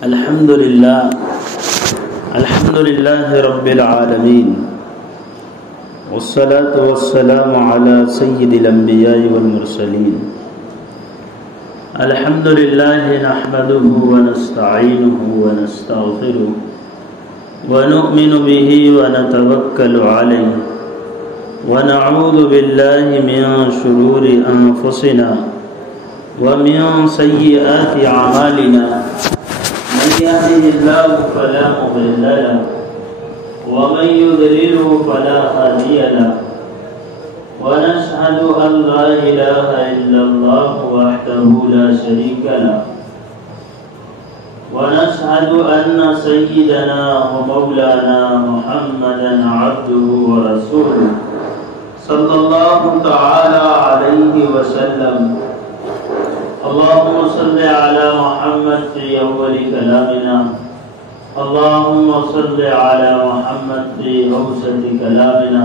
الحمد لله رب العالمين والصلاة والسلام على سيد الأنبياء والمرسلين. الحمد لله نحمده ونستعينه ونستغفره ونؤمن به ونتوكل عليه ونعوذ بالله من شرور أنفسنا ومن سيئات أعمالنا. من يهده الله فلا مضل له ومن يضلل فلا هادي له ونشهد أن لا إله إلا الله وحده لا شريك له ونشهد أن سيدنا ومولانا محمدا عبده ورسوله صلى الله تعالى عليه وسلم. اللهم صل على محمد في أول كلامنا، اللهم صل على محمد في أوسط كلامنا،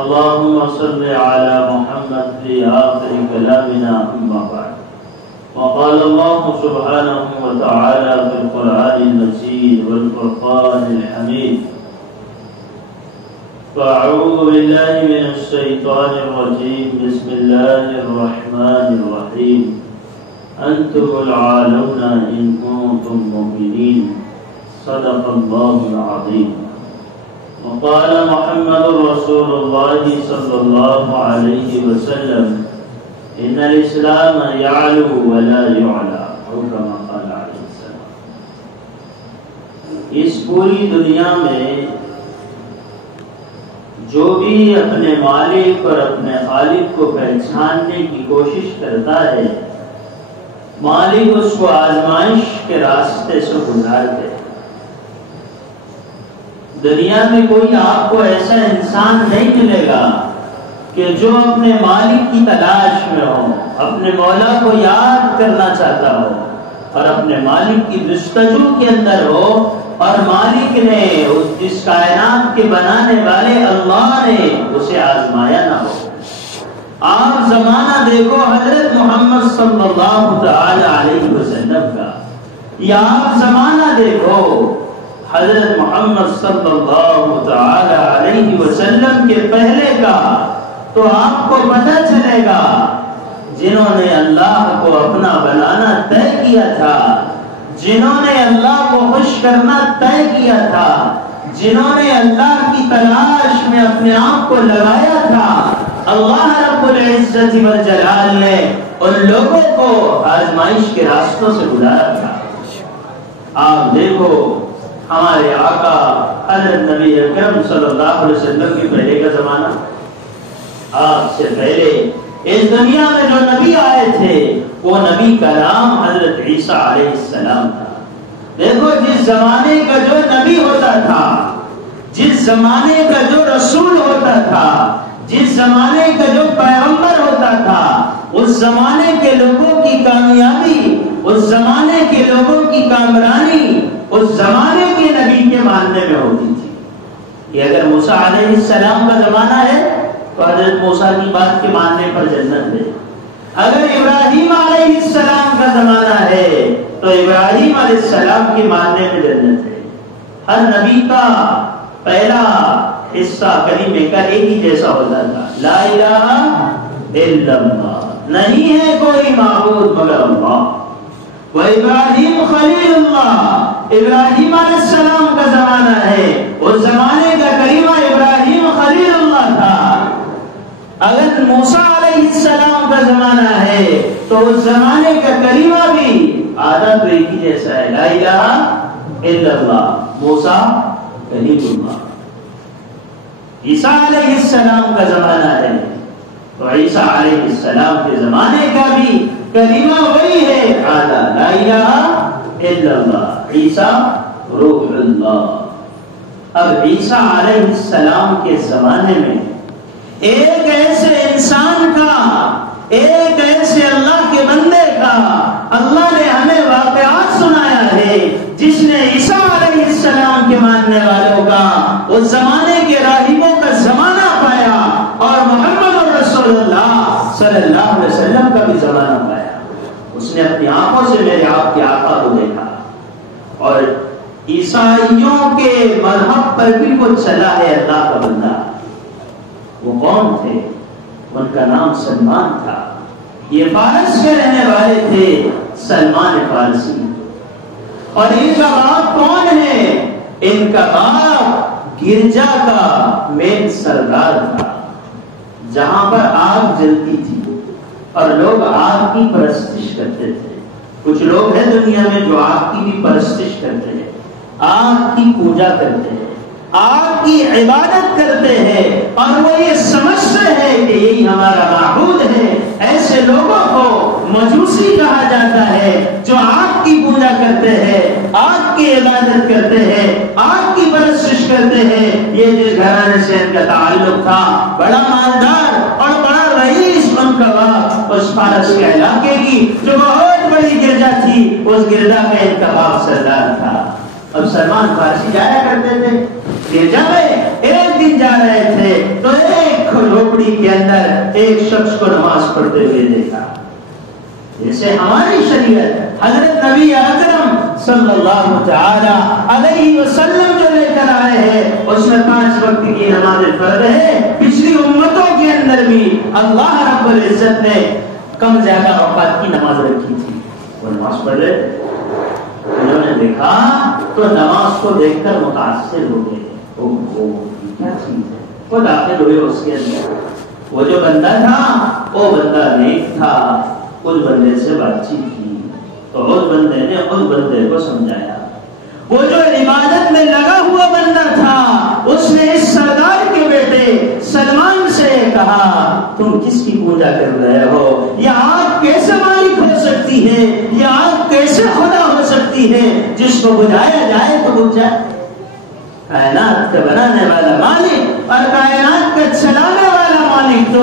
اللهم صل على محمد في آخر كلامنا. أما بعد، وقال الله سبحانه وتعالى في القرآن المجيد والفرقان الحميد: فأعوذ بالله من الشيطان الرجيم، بسم الله الرحمن الرحيم. أنتم العالون إن كنتم مؤمنين. صدق الله العظيم. وقال محمد رسول الله صلى الله عليه وسلم: إن الإسلام يعلو ولا يعلى، أو كما قال عليه السلام. اس پوری دنیا میں جو بھی اپنے مالک اور اپنے خالق کو پہچاننے کی کوشش کرتا ہے، مالک اس کو آزمائش کے راستے سے گزارتے ہیں. دنیا میں کوئی آپ کو ایسا انسان نہیں ملے گا کہ جو اپنے مالک کی تلاش میں ہو، اپنے مولا کو یاد کرنا چاہتا ہو اور اپنے مالک کی جستجو کے اندر ہو، اور مالک نے اس کائنات کے بنانے والے اللہ نے اسے آزمایا نہ ہو. آپ زمانہ دیکھو حضرت محمد صلی اللہ تعالی علیہ وسلم کا، یا آپ زمانہ دیکھو حضرت محمد صلی اللہ تعالی علیہ وسلم کے پہلے کا، تو آپ کو پتہ چلے گا جنہوں نے اللہ کو اپنا بنانا طے کیا تھا، جنہوں نے اللہ کو خوش کرنا طے کیا تھا، جنہوں نے اللہ کی تلاش میں اپنے آپ کو لگایا تھا، اللہ رب العزت والجلال نے ان لوگوں کو آزمائش کے راستوں سے گزارا تھا. آپ دیکھو ہمارے آقا حضرت نبی اکرم صلی اللہ علیہ وسلم کے پہلے کا زمانہ، آپ سے پہلے اس دنیا میں جو نبی آئے تھے وہ نبی کا نام حضرت عیسیٰ علیہ السلام تھا. دیکھو جس زمانے کا جو نبی ہوتا تھا، جس زمانے کا جو رسول ہوتا تھا، جس زمانے کا جو پیغمبر ہوتا تھا، اس زمانے کے لوگوں کی کامیابی، اس زمانے کے لوگوں کی کامرانی اس زمانے کے نبی کے ماننے میں ہوتی تھی. کہ اگر موسیٰ علیہ السلام کا زمانہ ہے تو حضرت موسیٰ کی بات کے ماننے پر جنت ہے. اگر ابراہیم علیہ السلام کا زمانہ ہے تو ابراہیم علیہ السلام کے ماننے میں جنت ہے. ہر نبی کا پہلا حصہ کلمے کا ایک ہی جیسا ہوتا تھا: لا الہ الا اللہ، نہیں ہے کوئی معبود مگر اللہ. وَإِبْرَاهِيمُ خَلِيلُ اللَّهِ، ابراہیم علیہ السلام کا زمانہ ہے، اس زمانے کا کلمہ ابراہیم خلیل اللہ تھا. اگر موسیٰ علیہ السلام کا زمانہ ہے تو اس زمانے کا کلمہ بھی آدھا تو ایک ہی جیسا ہے: لا الہ الا اللہ، موسیٰ کلیم اللہ. عیسیٰ علیہ السلام کا زمانہ ہے تو عیسیٰ علیہ السلام کے زمانے کا بھی کلمہ وہی ہے، آدھا لا الہ الا اللہ، عیسیٰ روح اللہ. اب عیسیٰ علیہ السلام کے زمانے میں ایک ایسے انسان کا، ایک ایسے اللہ کے بندے کا اللہ نے ہمیں واقعات سنایا ہے جس نے عیسیٰ علیہ السلام کے ماننے والوں کا اس زمانے کے راہبوں کا زمانہ پایا، اور محمد رسول اللہ صلی اللہ علیہ وسلم کا بھی زمانہ پایا. اس نے اپنی آنکھوں سے میرے آپ کے آقا کو دیکھا. اور عیسائیوں کے مذہب پر بھی وہ چلا ہے اللہ کا بندہ. وہ کون تھے؟ ان کا نام سلمان تھا. یہ فارس کے رہنے والے تھے، سلمان فارسی. اور ان کا باپ کون ہے؟ ان کا باپ گرجا کا مین سردار تھا، جہاں پر آگ جلتی تھی اور لوگ آگ کی پرستش کرتے تھے. کچھ لوگ ہیں دنیا میں جو آگ کی بھی پرستش کرتے ہیں، آگ کی پوجا کرتے ہیں، آگ کی عبادت کرتے ہیں، اور وہ یہ سمجھتے ہیں کہ یہی ہمارا معبود ہے. ایسے لوگوں کو مجوسی کہا جاتا ہے، جو آگ کی پوجا کرتے ہیں، آگ کی عبادت کرتے ہیں، آگ کی پرستش کرتے ہیں. یہ جس گھرانے سے ان کا تعلق تھا، بڑا مالدار اور بڑا رئیس ان کا باپ، اس فارس کے علاقے کی جو بہت بڑی گرجا تھی، اس گرجا میں ان کا باپ سردار تھا. اب سلمان فارسی جایا کرتے تھے گرجا میں. ایک دن جا رہے تھے تو ایک کھوپڑی کے اندر ایک شخص کو نماز پڑھتے ہوئے دیکھا. جیسے ہماری شریعت حضرت نبی اکرم صلی اللہ تعالی علیہ وسلم جو لے کر آئے ہیں، اس میں 5 وقت کی نماز فرض ہے. پچھلی امتوں کے اندر بھی اللہ رب العزت نے کم زیادہ اوقات کی نماز رکھی تھی. وہ نماز پڑھ رہے تھے، انہوں نے دیکھا تو نماز کو دیکھ کر متاثر ہو گئے. کیا چیز ہے؟ وہ داخل ہوئے اس کے اندر. وہ جو بندہ تھا وہ بندہ نیک تھا، اس بندے سے بات چیت کی تو اس بندے نے اس بندے کو سمجھایا. وہ جو عبادت میں لگا ہوا بندہ تھا، اس نے اس سردار کے بیٹے سلمان سے کہا، تم کس کی پوجا کر رہے ہو؟ یہ آگ کیسے مالک ہو سکتی ہے؟ یہ آگ کیسے خدا ہو سکتی ہے جس کو بجھایا جائے تو بجھ جائے؟ کائنات کا بنانے والا مالک اور کائنات کا چلانے والا مالک تو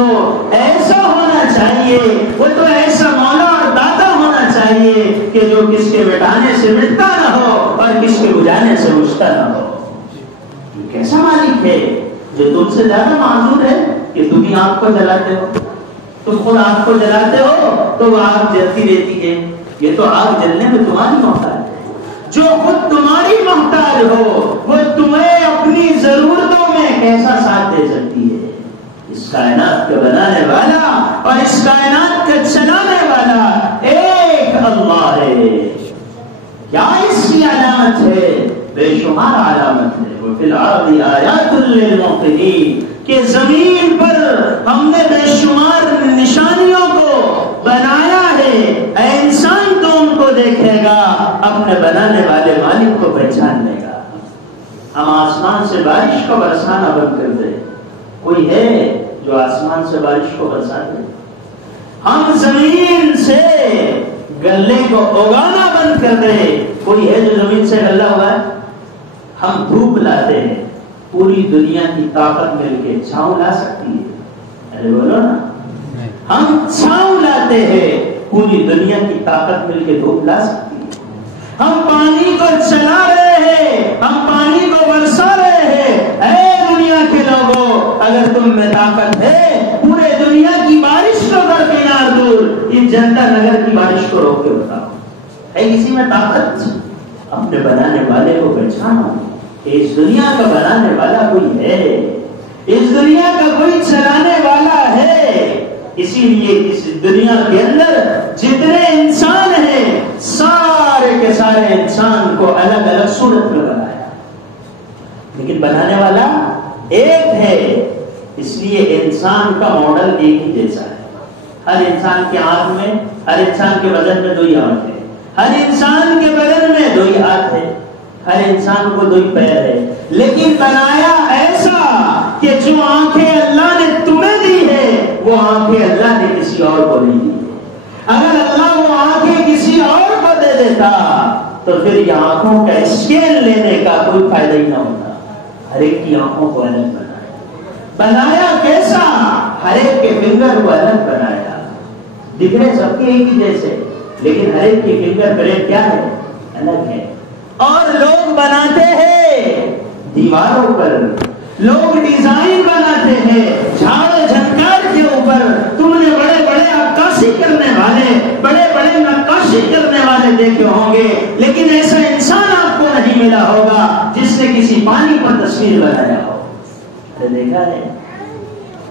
ایسا ہونا چاہیے، وہ تو ایسا مولا اور داتا ہونا چاہیے کہ جو کس کے مٹانے سے مٹتا نہ ہو اور کس کے بجھانے سے بجھتا نہ ہو. کیسا مالک ہے جو تم سے زیادہ معذور ہے کہ تم ہی آگ کو جلاتے ہو؟ تم خود آگ کو جلاتے ہو تو وہ آگ جلتی رہتی ہے. یہ تو آگ جلنے میں تمہاری محتاج ہے. جو خود تمہاری محتاج ہو وہ تمہیں اپنی ضرورتوں میں کیسا ساتھ دے سکتی ہے؟ اس کائنات کا بنانے والا اور اس کائنات کا چلانے والا ایک اللہ ہے. کیا اس کی علامت ہے؟ بے شمار علامت ہے. وفی الارض آیات للموقنین، کہ زمین پر ہم نے بے شمار نشانیوں کو بنایا ہے. اے انسان تو ان کو دیکھے گا، اپنے بنانے والے مالک کو پہچان لے گا. ہم آسمان سے بارش کو برسانا بند کر دیں، کوئی ہے جو آسمان سے بارش کو برسا دے؟ ہم زمین سے گلے کو اگانا بند کر دیں، کوئی ہے جو زمین سے غلہ ہوا ہے؟ ہم دھوپ لاتے ہیں، پوری دنیا کی طاقت مل کے چھاؤں لا سکتی ہے؟ ارے بولو نا. ہم چھاؤں لاتے ہیں، پوری دنیا کی طاقت مل کے دھوپ لا سکتی ہے. ہم پانی کو چلا رہے ہیں، ہم پانی کو برسا رہے ہیں. اے دنیا کے لوگوں، اگر تم میں طاقت ہے پورے دنیا کی بارش کو درکنار دور ان جنتا نگر کی بارش کو روک کے بتاؤ. ہے کسی میں طاقت؟ اپنے بنانے والے کو پہچانو. اس دنیا کا بنانے والا کوئی ہے، اس دنیا کا کوئی چلانے والا ہے. اسی لیے اس دنیا کے اندر جتنے انسان ہیں سارے کے سارے انسان کو الگ الگ صورت میں بنایا، لیکن بنانے والا ایک ہے. اس لیے انسان کا ماڈل ایک ہی جیسا ہے. ہر انسان کے آنکھ میں، ہر انسان کے بدن میں 2 آنکھ ہے، ہر انسان کے بدن میں 2 ہاتھ ہے، ہر انسان کو 2 پیر ہے. لیکن بنایا ایسا کہ جو آنکھیں اللہ نے تمہیں دی ہے وہ آنکھیں اللہ نے کسی اور کو نہیں دی. اگر اللہ وہ آنکھیں کسی اور کو دے دیتا تو پھر یہ آنکھوں کا اسکین لینے کا کوئی فائدہ ہی نہ ہوتا. ہر ایک کی آنکھوں کو الگ بنایا کیسا؟ ہر ایک کے فنگر کو الگ بنایا. دکھنے سب کے ایک ہی جیسے، لیکن ہر ایک کی فنگر پرنٹ کیا ہے؟ الگ ہے. اور لوگ بناتے ہیں دیواروں پر، لوگ ڈیزائن بناتے ہیں جھاڑ جھنکار کے اوپر. تم نے بڑے بڑے عکاسی کرنے والے، بڑے بڑے نقاشی کرنے والے دیکھے ہوں گے، لیکن ایسا انسان آپ نہیں ملا ہوگا جس نے کسی پانی پر تصویر بنایا ہو. دیکھا ہے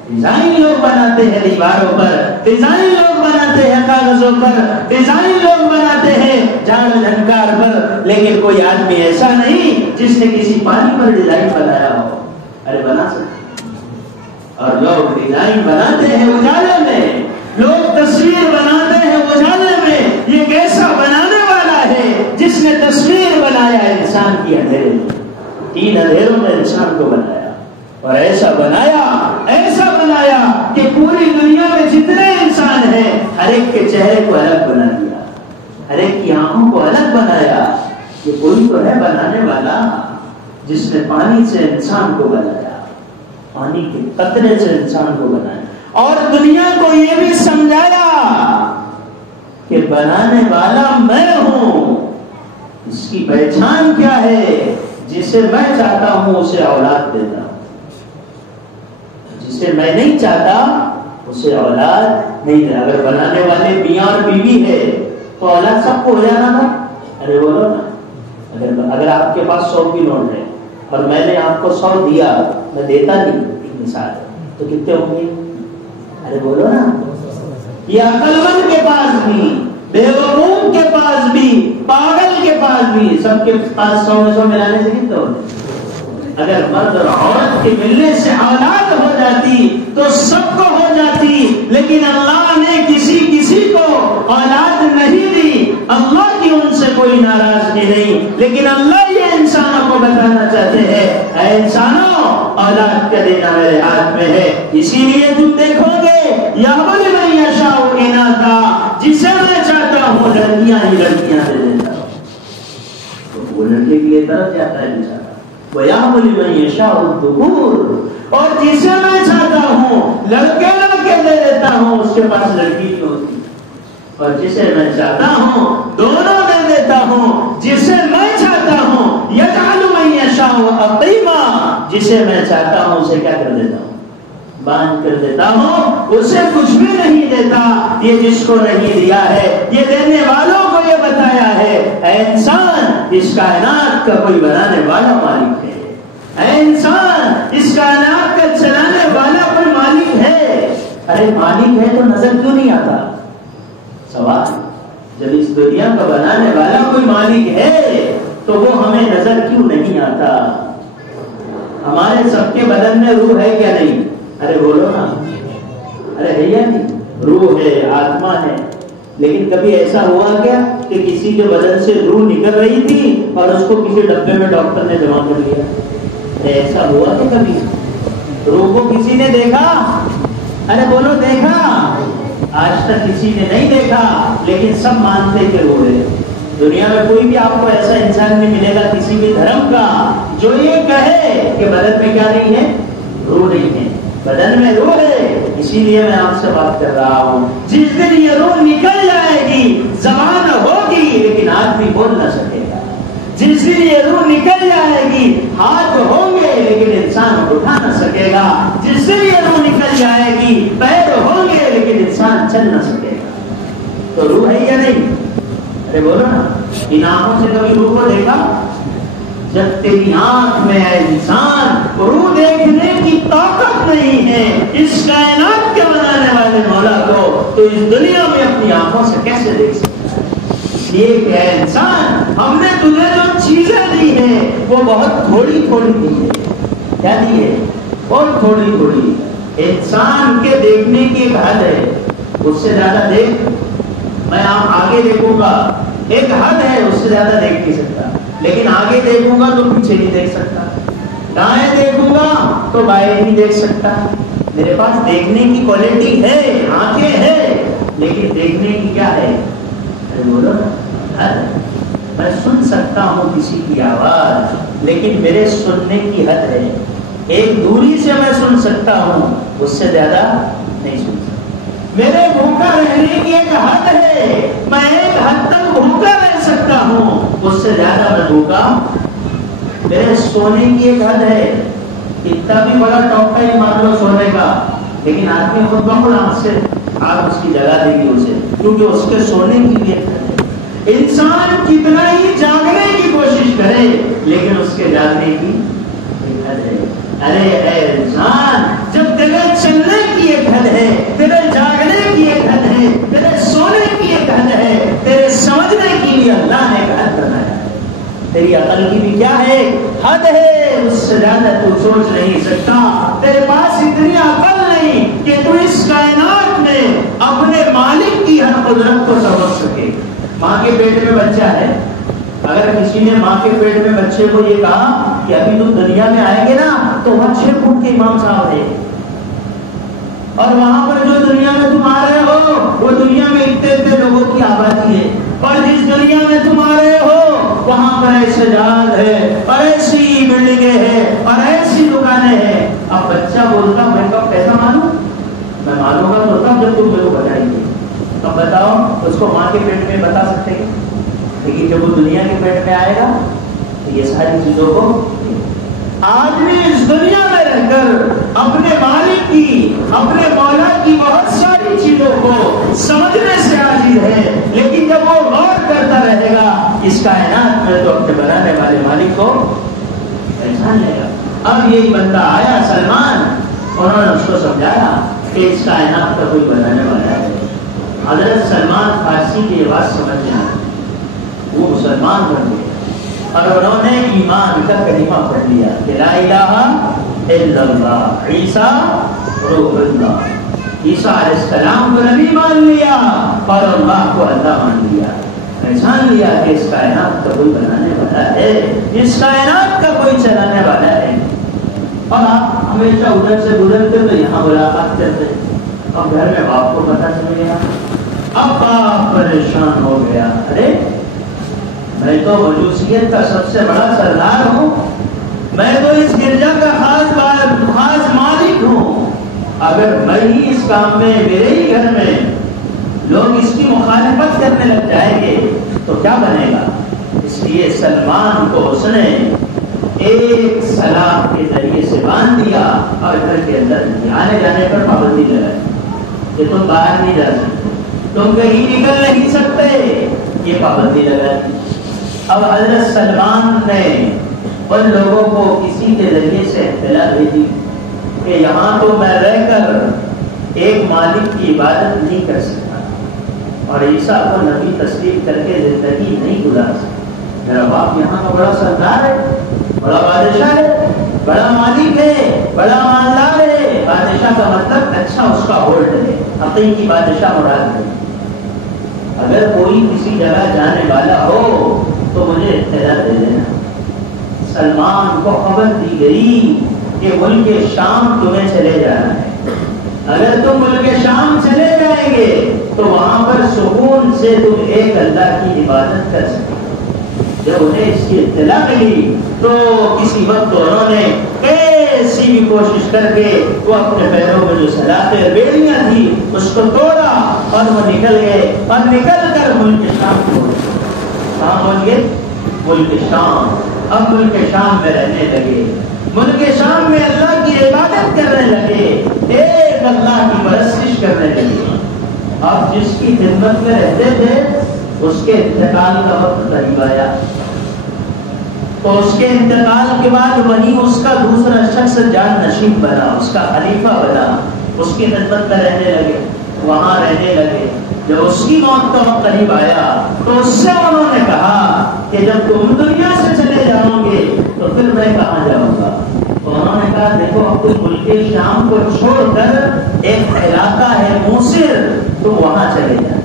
ڈیزائن لوگ بناتے ہیں دیواروں پر، ڈیزائن لوگ بناتے ہیں کاغذوں پر، ڈیزائن لوگ بناتے ہیں جھاڑ جھنکار پر، لیکن کوئی آدمی ایسا نہیں جس نے کسی پانی پر ڈیزائن بنایا ہو. ارے بنا سکتے، اور لوگ ڈیزائن بناتے ہیں اجالے میں، لوگ تصویر بناتے ہیں اجالے میں. یہ کیسا بنانے والا ہے جس نے تصویر بنایا انسان کی اندھیرے میں، 3 اندھیروں میں انسان کو بنایا، اور ایسا بنایا کہ پوری دنیا میں جتنے انسان ہیں ہر ایک کے چہرے کو الگ بنا دیا، ہر ایک کی آنکھوں کو الگ بنایا. کہ کوئی تو ہے بنانے والا جس نے پانی سے انسان کو بنایا، پانی کے قطرے سے انسان کو بنایا، اور دنیا کو یہ بھی سمجھایا کہ بنانے والا میں ہوں. اس کی پہچان کیا ہے؟ جسے میں چاہتا ہوں اسے اولاد دیتا ہوں، جسے میں نہیں چاہتا اسے اولاد نہیں دیتا. اگر بنانے والے میاں اور بیوی ہے تو اولاد سب کو ہو جانا تھا. ارے بولو نا، اگر آپ کے پاس 100 کی نوٹ ہے اور میں نے آپ کو 100 دیا، میں دیتا نہیں، ایک مثال ہے، تو کتنے ہوں گے؟ ارے بولو نا. یہ عقل مند کے پاس بھی، بیوقوف کے پاس بھی، پاگل کے پاس بھی، سب کے پاس 100 میں 100 ملانے سے کتنے ہوتے؟ اگر مرد اور عورت کے ملنے سے اولاد ہو جاتی تو سب کو ہو جاتی، لیکن اللہ نے کسی کو اولاد نہیں دی. اللہ کی ان سے کوئی ناراضگی نہیں، لیکن اللہ یہ انسانوں کو بتانا چاہتے ہیں، اے انسانوں، اولاد کا دینا میرے ہاتھ میں ہے. اسی لیے تم دیکھو گے یَهْبُ لِمَن يَشَاءُ إِنَاثًا، جسے میں چاہتا ہوں لڑکیاں ہی لڑکیاں دے دیتا ہوں. تو وہ لڑکے کے لیے طرف جاتا ہے انسان. وَيَهْبُ لِمَن يَشَاءُ الذُّكُورَ، اور جسے میں چاہتا ہوں لڑکے دے دیتا ہوں، اس کے پاس لڑکی نہیں ہوتی. اور جسے میں چاہتا ہوں دونوں دے دیتا ہوں. جسے میں چاہتا ہوں يَجْعَلُ مَن يَشَاءُ عَقِيمًا، جسے میں چاہتا ہوں اسے کیا کر دیتا ہوں؟ باندھ کر دیتا ہوں، اسے کچھ بھی نہیں دیتا. یہ جس کو نہیں دیا ہے، یہ دینے والوں کو یہ بتایا ہے، اے انسان، اس کائنات کا کوئی بنانے والا مالک ہے. اے انسان، اس کائنات کا چلانے والا کوئی مالک ہے. ارے مالک ہے تو نظر کیوں نہیں آتا؟ سوال. جب اس دنیا کا بنانے والا کوئی مالک ہے تو وہ ہمیں نظر کیوں نہیں آتا؟ ہمارے سب کے بدن میں روح ہے کیا نہیں؟ ارے بولو نا. ارے ہے یا نہیں؟ روح ہے، آتما ہے. لیکن کبھی ایسا ہوا کیا کہ کسی کے بدن سے روح نکل رہی تھی اور اس کو کسی ڈبے میں ڈاکٹر نے جمع کر لیا؟ ایسا ہوا کہ کبھی روح کو کسی نے دیکھا؟ ارے بولو دیکھا؟ آج تک کسی نے نہیں دیکھا، لیکن سب مانتے کہ روح ہے. دنیا میں کوئی بھی آپ کو ایسا انسان نہیں ملے گا کسی بھی دھرم کا جو یہ کہے کہ بدن میں کیا نہیں ہے؟ روح نہیں ہے. بدن میں روح ہے. اسی لیے میں آپ سے بات کر رہا ہوں، جس دن یہ روح نکل جائے گی، زبان ہوگی لیکن آدمی بول نہ سکے گا. جس دن یہ روح نکل جائے گی، ہاتھ ہوں گے لیکن انسان اٹھا نہ سکے گا. جس دن یہ روح نکل جائے گی، پیر ہوں گے لیکن انسان چل نہ سکے گا. تو روح ہے یا نہیں؟ ارے بولو نا. ان آنکھوں سے کبھی روح کو دیکھا؟ جب تیری آنکھ میں ہے انسان، روح دیکھنے کی طاقت نہیں ہے اس کائنات کے بنانے والے مولا کو، تو اس دنیا میں اپنی آنکھوں سے کیسے دیکھ سکتا ہے؟ اس لیے کہ ہے انسان، ہم نے تجھے جو چیزیں دی ہیں وہ بہت تھوڑی تھوڑی دی ہے. کیا دی ہے؟ بہت تھوڑی تھوڑی. انسان کے دیکھنے کی ایک حد ہے، اس سے زیادہ دیکھ میں آپ آگے دیکھوں گا، ایک حد ہے، اس سے زیادہ دیکھ نہیں سکتا. لیکن آگے دیکھوں گا تو پیچھے نہیں دیکھ سکتا، دائیں دیکھوں گا تو بائیں نہیں دیکھ سکتا. میرے پاس دیکھنے کی کوالٹی ہے، آنکھیں ہیں، لیکن دیکھنے کی کیا ہے؟ بولو نا. میں سن سکتا ہوں کسی کی آواز، لیکن میرے سننے کی حد ہے. ایک دوری سے میں سن سکتا ہوں، اس سے زیادہ نہیں سن سکتا. میرے بھوکا رہنے کی ایک حد ہے، میں ایک حد تک بھوکا رہ سکتا ہوں، اس سے زیادہ میں بھوکا. میرے سونے کی ایک حد ہے، اتنا بھی بڑا ٹوپا ہی مان لو سونے کا، لیکن آدمی خود بخود آنکھ سے آپ اس کی جگہ دے گی اسے، کیونکہ اس کے سونے کی بھی ایک حد ہے. انسان کتنا ہی جاگنے کی کوشش کرے، مارنے کی ایک حد ہے. ارے اے انسان، جب تیرے چلنے کی ایک حد ہے، تیرے جاگنے کی ایک حد ہے، تیرے سونے کی ایک حد ہے، تیرے سمجھنے کے لیے اللہ نے ایک حد بنایا ہے. تیری عقل کی بھی کیا ہے؟ حد ہے. اس سے زیادہ تو سوچ نہیں سکتا. تیرے پاس اتنی عقل نہیں کہ تو اس کائنات میں اپنے مالک کی ہر قدرت کو سمجھ سکے. ماں کے پیٹ میں بچہ ہے، اگر کسی نے ماں کے پیٹ میں بچے کو یہ کہا کہ ابھی تم دنیا میں آئیں گے نا تو وہاں 6 فٹ کے امام صاحب ہے، اور وہاں پر جو دنیا میں تم آ رہے ہو وہ دنیا میں اتنے لوگوں کی آبادی ہے، اور جس دنیا میں تم آ رہے ہو وہاں پر ایسے جہاز ہے اور ایسی بلڈنگیں ہیں اور ایسی دکانیں ہیں. اب بچہ بولتا میں کب پیسہ مانوں؟ میں مانوں گا تو تب جب تم میرے کو بتائیں گے. اب بتاؤ اس کو ماں کے پیٹ میں بتا سکتے ہیں، لیکن جب وہ دنیا کے پیٹ میں آئے گا تو یہ ساری چیزوں کو آدمی اس دنیا میں رہ کر اپنے مالک کی، اپنے مولا کی بہت ساری چیزوں کو سمجھنے سے عاجز ہے، لیکن جب وہ غور کرتا رہے گا اس کائنات میں تو اپنے بنانے والے مالک کو پہچان لے گا. اب یہی بندہ آیا سلمان، انہوں نے اس کو سمجھایا کہ اس کائنات کا کوئی بنانے والا ہے. حضرت سلمان فارسی کی یہ بات سمجھ آئی، وہ مسلمان بن گئے اور انہوں نے ایمان کا کلمہ پڑھ لیا کہ لا الہ الا اللہ عیسیٰ روح اللہ. عیسیٰ علیہ السلام کو نبی مان لیا اور اللہ کو اللہ مان لیا. پہچان لیا کہ اس کائنات کا کوئی بنانے والا ہے، اس کائنات کا کوئی چلانے والا ہے. اور آپ ہمیشہ ادھر سے گزرتے تو یہاں ملاقات کرتے. اب گھر میں باپ کو پتہ چل گیا، اب باپ پریشان ہو گیا. ارے میں تو مجوسیت کا سب سے بڑا سردار ہوں، میں تو اس گرجا کا خاص مالک ہوں. اگر میں ہی اس کام میں، میرے ہی گھر میں لوگ اس کی مخالفت کرنے لگ جائیں گے تو کیا بنے گا؟ اس لیے سلمان کو اس نے ایک سلام کے ذریعے سے باندھ دیا اور گھر کے اندر آنے جانے پر پابندی لگائی کہ تم باہر نہیں جا سکتے، تم کہیں نکل نہیں سکتے، یہ پابندی لگائی. اب حضرت سلمان نے ان لوگوں کو کسی کے ذریعے سے اطلاع دے دی کہ یہاں تو میں رہ کر ایک مالک کی عبادت نہیں کر سکتا اور عیسیٰ کو نبی تسلیم کر کے زندگی نہیں گزار سکتا. میرا باپ یہاں کا بڑا سردار ہے، بڑا بادشاہ ہے، بڑا مالک ہے، بڑا مالدار ہے. بادشاہ کا مطلب اچھا اس کا ہولڈ ہے، حقیقی بادشاہ مراد ہے. اگر کوئی کسی جگہ جانے والا ہو تو مجھے اطلاع دے دینا. سلمان کو خبر دی گئی کہ ملک شام تمہیں چلے جانا ہے. اگر تم ملک شام چلے جائیں گے تو وہاں پر سکون سے تم ایک اللہ کی عبادت کر سکتے. جب انہیں اس کی اطلاع ملی تو کسی وقت انہوں نے کیسی بھی کوشش کر کے وہ اپنے پیروں میں جو سلاخیں بیڑیاں تھی اس کو توڑا اور وہ نکل گئے اور نکل کر ملک شام کو پہنچ گئے. ملک شام، اب ملک شام میں رہنے لگے، ملک شام میں اللہ کی عبادت کرنے لگے، ایک اللہ کی پرستش کرنے لگے. اب جس کی خدمت میں رہتے تھے اس کے انتقال کا وقت قریب آیا تو اس کے انتقال کے بعد وہیں اس کا دوسرا شخص جان نشین بنا، اس کا خلیفہ بنا، اس کی خدمت میں رہنے لگے، وہاں رہنے لگے. جب اس کی موت کا وقت قریب آیا تو اس سے انہوں نے کہا کہ جب تم دنیا سے چلے جاؤ گے تو پھر میں کہاں جاؤں گا؟ تو انہوں نے کہا دیکھو اب تم ملک شام کو چھوڑ کر ایک علاقہ ہے موصل، تم وہاں چلے جانا.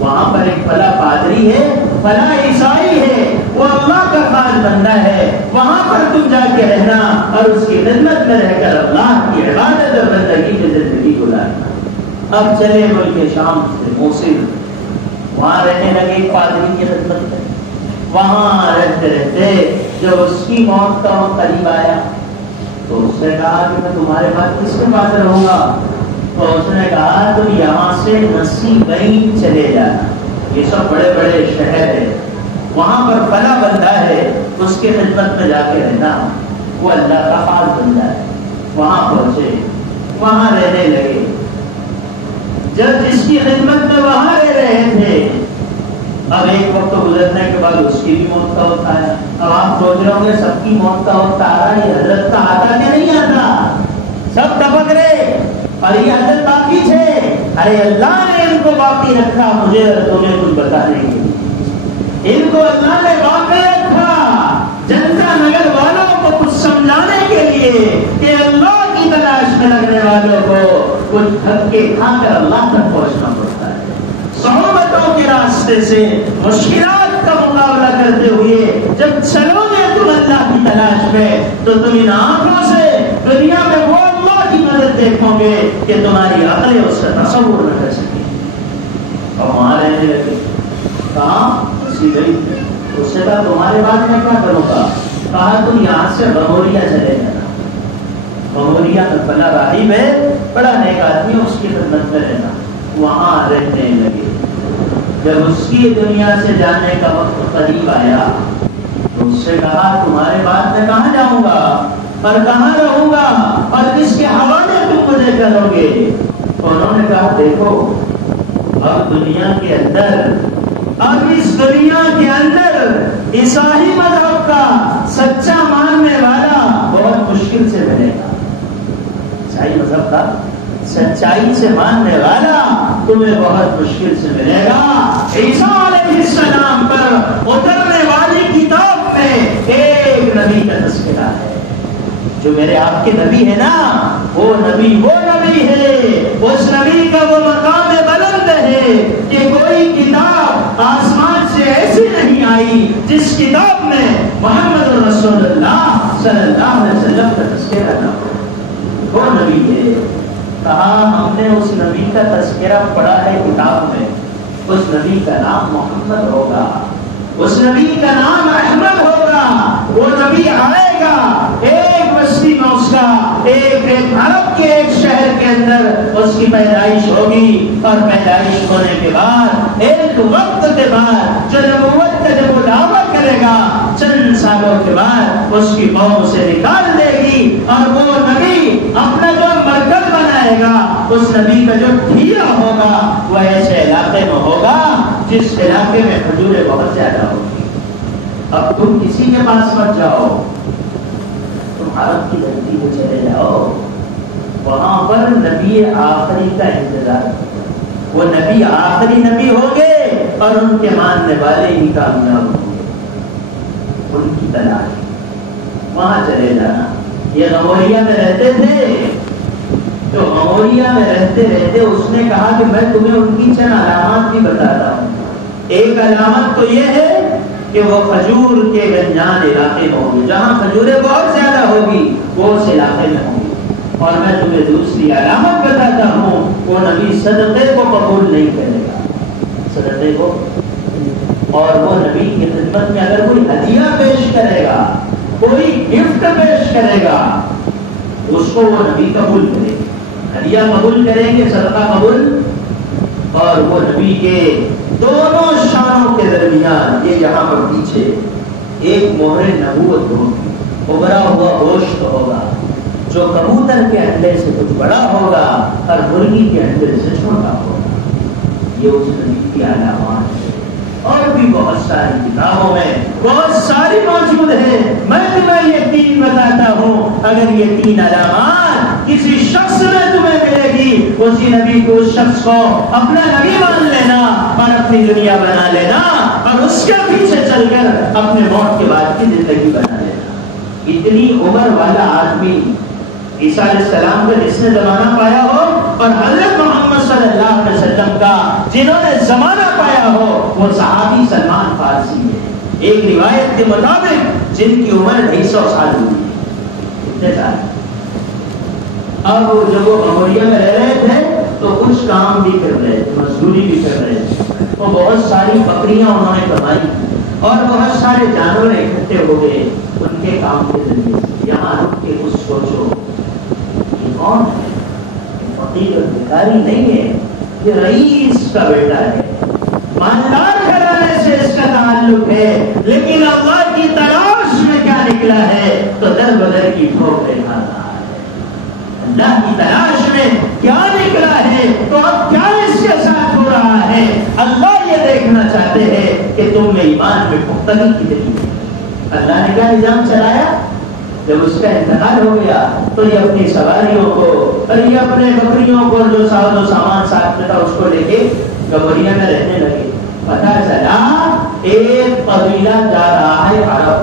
وہاں پر ایک فلاں پادری ہے، فلاں عیسائی ہے، وہ اللہ کا خاص بندہ ہے، وہاں پر تم جا کے رہنا اور اس کی خدمت میں رہ کر اللہ کی عبادت اور بندگی میں زندگی گزارنا. اب چلے ملک شام سے موصل، وہاں رہنے لگے ایک پادری کی خدمت میں. وہاں رہتے رہتے جب اس کی موت کا وقت قریب آیا تو اس نے کہا کہ میں تمہارے پاس کس کے پاس رہوں گا؟ تو اس نے کہا تم یہاں سے نصیبین چلے جانا، یہ سب بڑے بڑے شہر ہیں، وہاں پر فلاں بندہ ہے اس کی خدمت میں جا کے رہنا، وہ اللہ کا خاص بندہ ہے. وہاں پہنچے، وہاں رہنے لگے. جب جس کی خدمت میں وہاں رہ رہے تھے اب ایک وقت گزرنے کے بعد اس کی بھی موت کا ہوتا ہے. اب آپ سوچ رہے ہوں گے سب کی موت کا وقت آ رہا ہے، یہ حضرت کا آتا کہ نہیں آتا؟ سب ٹپک رہے اور یہ حضرت باقی تھے. ارے اللہ نے ان کو باقی رکھا مجھے اور تمہیں کچھ بتانے کے لیے. ان کو اللہ نے باقی رکھا جنتا نگر والوں کو کچھ سمجھانے کے لیے کہ اللہ کی تلاش میں لگنے والوں کو کچھ تھک کے کھا کر اللہ تک پہنچنا پڑتا ہے. صحبتوں کے راستے سے مشکلات کا مقابلہ کرتے ہوئے جب چلو گے تم اللہ کی تلاش میں تو تم ان آنکھوں سے دنیا میں وہ اللہ کی مدد دیکھو گے کہ تمہاری عقلیں اس کا تصور نہ کر سکیں. اور وہاں رہنے لگے کہاں اسی گئی اس سے کہا تمہارے بعد میں کیا کروں گا؟ کہا تم یہاں سے بھگوریا چلے جانا. بھگوریا میں بنا راہب ہے، بڑا نیک آدمی، اس کی خدمت میں رہنا. وہاں رہنے لگے. جب اس کی دنیا سے جانے کا وقت قریب آیا تو اس سے کہا تمہارے بعد میں کہاں جاؤں گا اور کہاں رہوں گا اور کس کے حوالے تم مجھے کرو گے؟ انہوں نے کہا دیکھو اب دنیا کے اندر، اب اس دنیا کے اندر عیسائی مذہب کا سچا ماننے والا بہت مشکل سے ملے گا. عیسائی مذہب کا سچائی سے ماننے والا تمہیں بہت مشکل سے ملے گا. عیسیٰ علیہ السلام پر اترنے والی کتاب میں ایک نبی کا تذکرہ ہے. جو میرے آپ کے نبی ہے نا وہ نبی ہے. اس نبی کا وہ مقام بلند ہے کہ کوئی کتاب آسمان سے ایسی نہیں آئی جس کتاب میں محمد رسول اللہ صلی اللہ علیہ وسلم کا تذکرہ نہ ہو. وہ نبی ہے. کہا ہم نے اس نبی کا تذکرہ پڑھا ہے کتاب میں. اس نبی کا نام محمد ہوگا، اس نبی کا نام احمد ہوگا. وہ نبی آئے گا ایک بستی میں، اس کا ایک عرب کے ایک شہر کے اندر اس کی پیدائش ہوگی. اور پیدائش ہونے کے بعد ایک وقت کے بعد جو نبوت کا جب وہ دعویٰ کرے گا چند سالوں کے بعد اس کی قوم اسے نکال دے گی. اور وہ نبی اپنا جو مرکز بنائے گا اس نبی کا جو ڈھیرا ہوگا وہ ایسے علاقے میں ہوگا جس علاقے میں کھجوریں بہت زیادہ ہوگی. اب تم کسی کے پاس مت جاؤ، تم عرب کی دھرتی پہ چلے جاؤ. وہاں پر نبی آخری کا انتظار. وہ نبی آخری نبی ہوگے اور ان کے ماننے والے ہی کامیاب ہوں گے. ان کی تلاش وہاں چلے جانا. یہ غموریا میں رہتے تھے تو غموریا میں رہتے رہتے اس نے کہا کہ میں تمہیں ان کی چند علامات بھی بتاتا ہوں. ایک علامت تو یہ ہے کہ وہ کھجور کے گنجان علاقے میں ہوں گے، جہاں کھجوریں بہت زیادہ ہوگی وہ اس علاقے میں ہوں گے. اور میں تمہیں دوسری علامت بتاتا ہوں، وہ نبی صدقے کو قبول نہیں کرے گا، صدقے کو. اور وہ نبی کی خدمت میں اگر کوئی ہدیہ پیش کرے گا، کوئی گفٹ پیش کرے گا، اس کو وہ نبی قبول کرے گا. ہدیہ قبول کریں گے، صدقہ قبول. اور وہ نبی کے دونوں شانوں کے درمیان یہ یہاں پر پیچھے ایک مہر نبوت ہوگی. ابھرا ہوا گوشت ہوگا جو کبوتر کے انڈے سے کچھ بڑا ہوگا اور مرغی کے انڈے سے چھوٹا ہوگا. یہ اس نبی کی علامات ہے. اور بھی بہت ساری کتابوں میں بہت ساری موجود ہے. میں تمہیں یہ تین بتاتا ہوں. اگر یہ تین علامات کسی شخص میں تمہیں ملے گی، اسی نبی کو، اس شخص کو اپنا نبی مان لینا اور اپنی دنیا بنا لینا اور اس کے پیچھے چل کر اپنے موت کے بعد کی زندگی بنا لینا. اتنی عمر والا آدمی عیسیٰ علیہ السلام کا جس نے زمانہ پایا ہو اور حضرت محمد صلی اللہ علیہ وسلم کا جنہوں نے زمانہ پایا ہو وہ صحابی سلمان فارسی ہے. ایک روایت کے مطابق جن کی عمر 250 سال ہوئی. کتنے سال؟ اب جب وہ غموریا میں رہ رہے تھے تو کچھ کام بھی کر رہے تھے، مزدوری بھی کر رہے تھے. تو بہت ساری بکریاں انہوں نے کمائی اور بہت سارے جانور اکٹھے ہو گئے ان کے کام کے ذریعے. یہاں رک کے کچھ سوچو، یہ کون ہے؟ فقیر اور بھکاری نہیں ہے، یہ رئیس کا بیٹا ہے، مالدار گھرانے سے اس کا تعلق ہے. لیکن اللہ کی تلاش میں کیا نکلا ہے تو در بدر کی ٹھوکریں کھا رہا ہے. اللہ کی تلاش میں کیا نکلا ہے تو اب کیا اس کے ساتھ ہو رہا ہے. اللہ یہ دیکھنا چاہتے ہیں کہ تم میں ایمان میں پختگی کتنی ہے۔ اللہ نے کیا نظام چلایا؟ جب اس کا انتقال ہو گیا تو یہ اپنی سواریوں کو اور یہ اپنے بکریوں کو جو ساز و سامان ساتھ میں تھا اس کو لے کے گبریا میں رہنے لگے۔ پتہ چلا ایک قبیلہ جا رہا ہے عرب،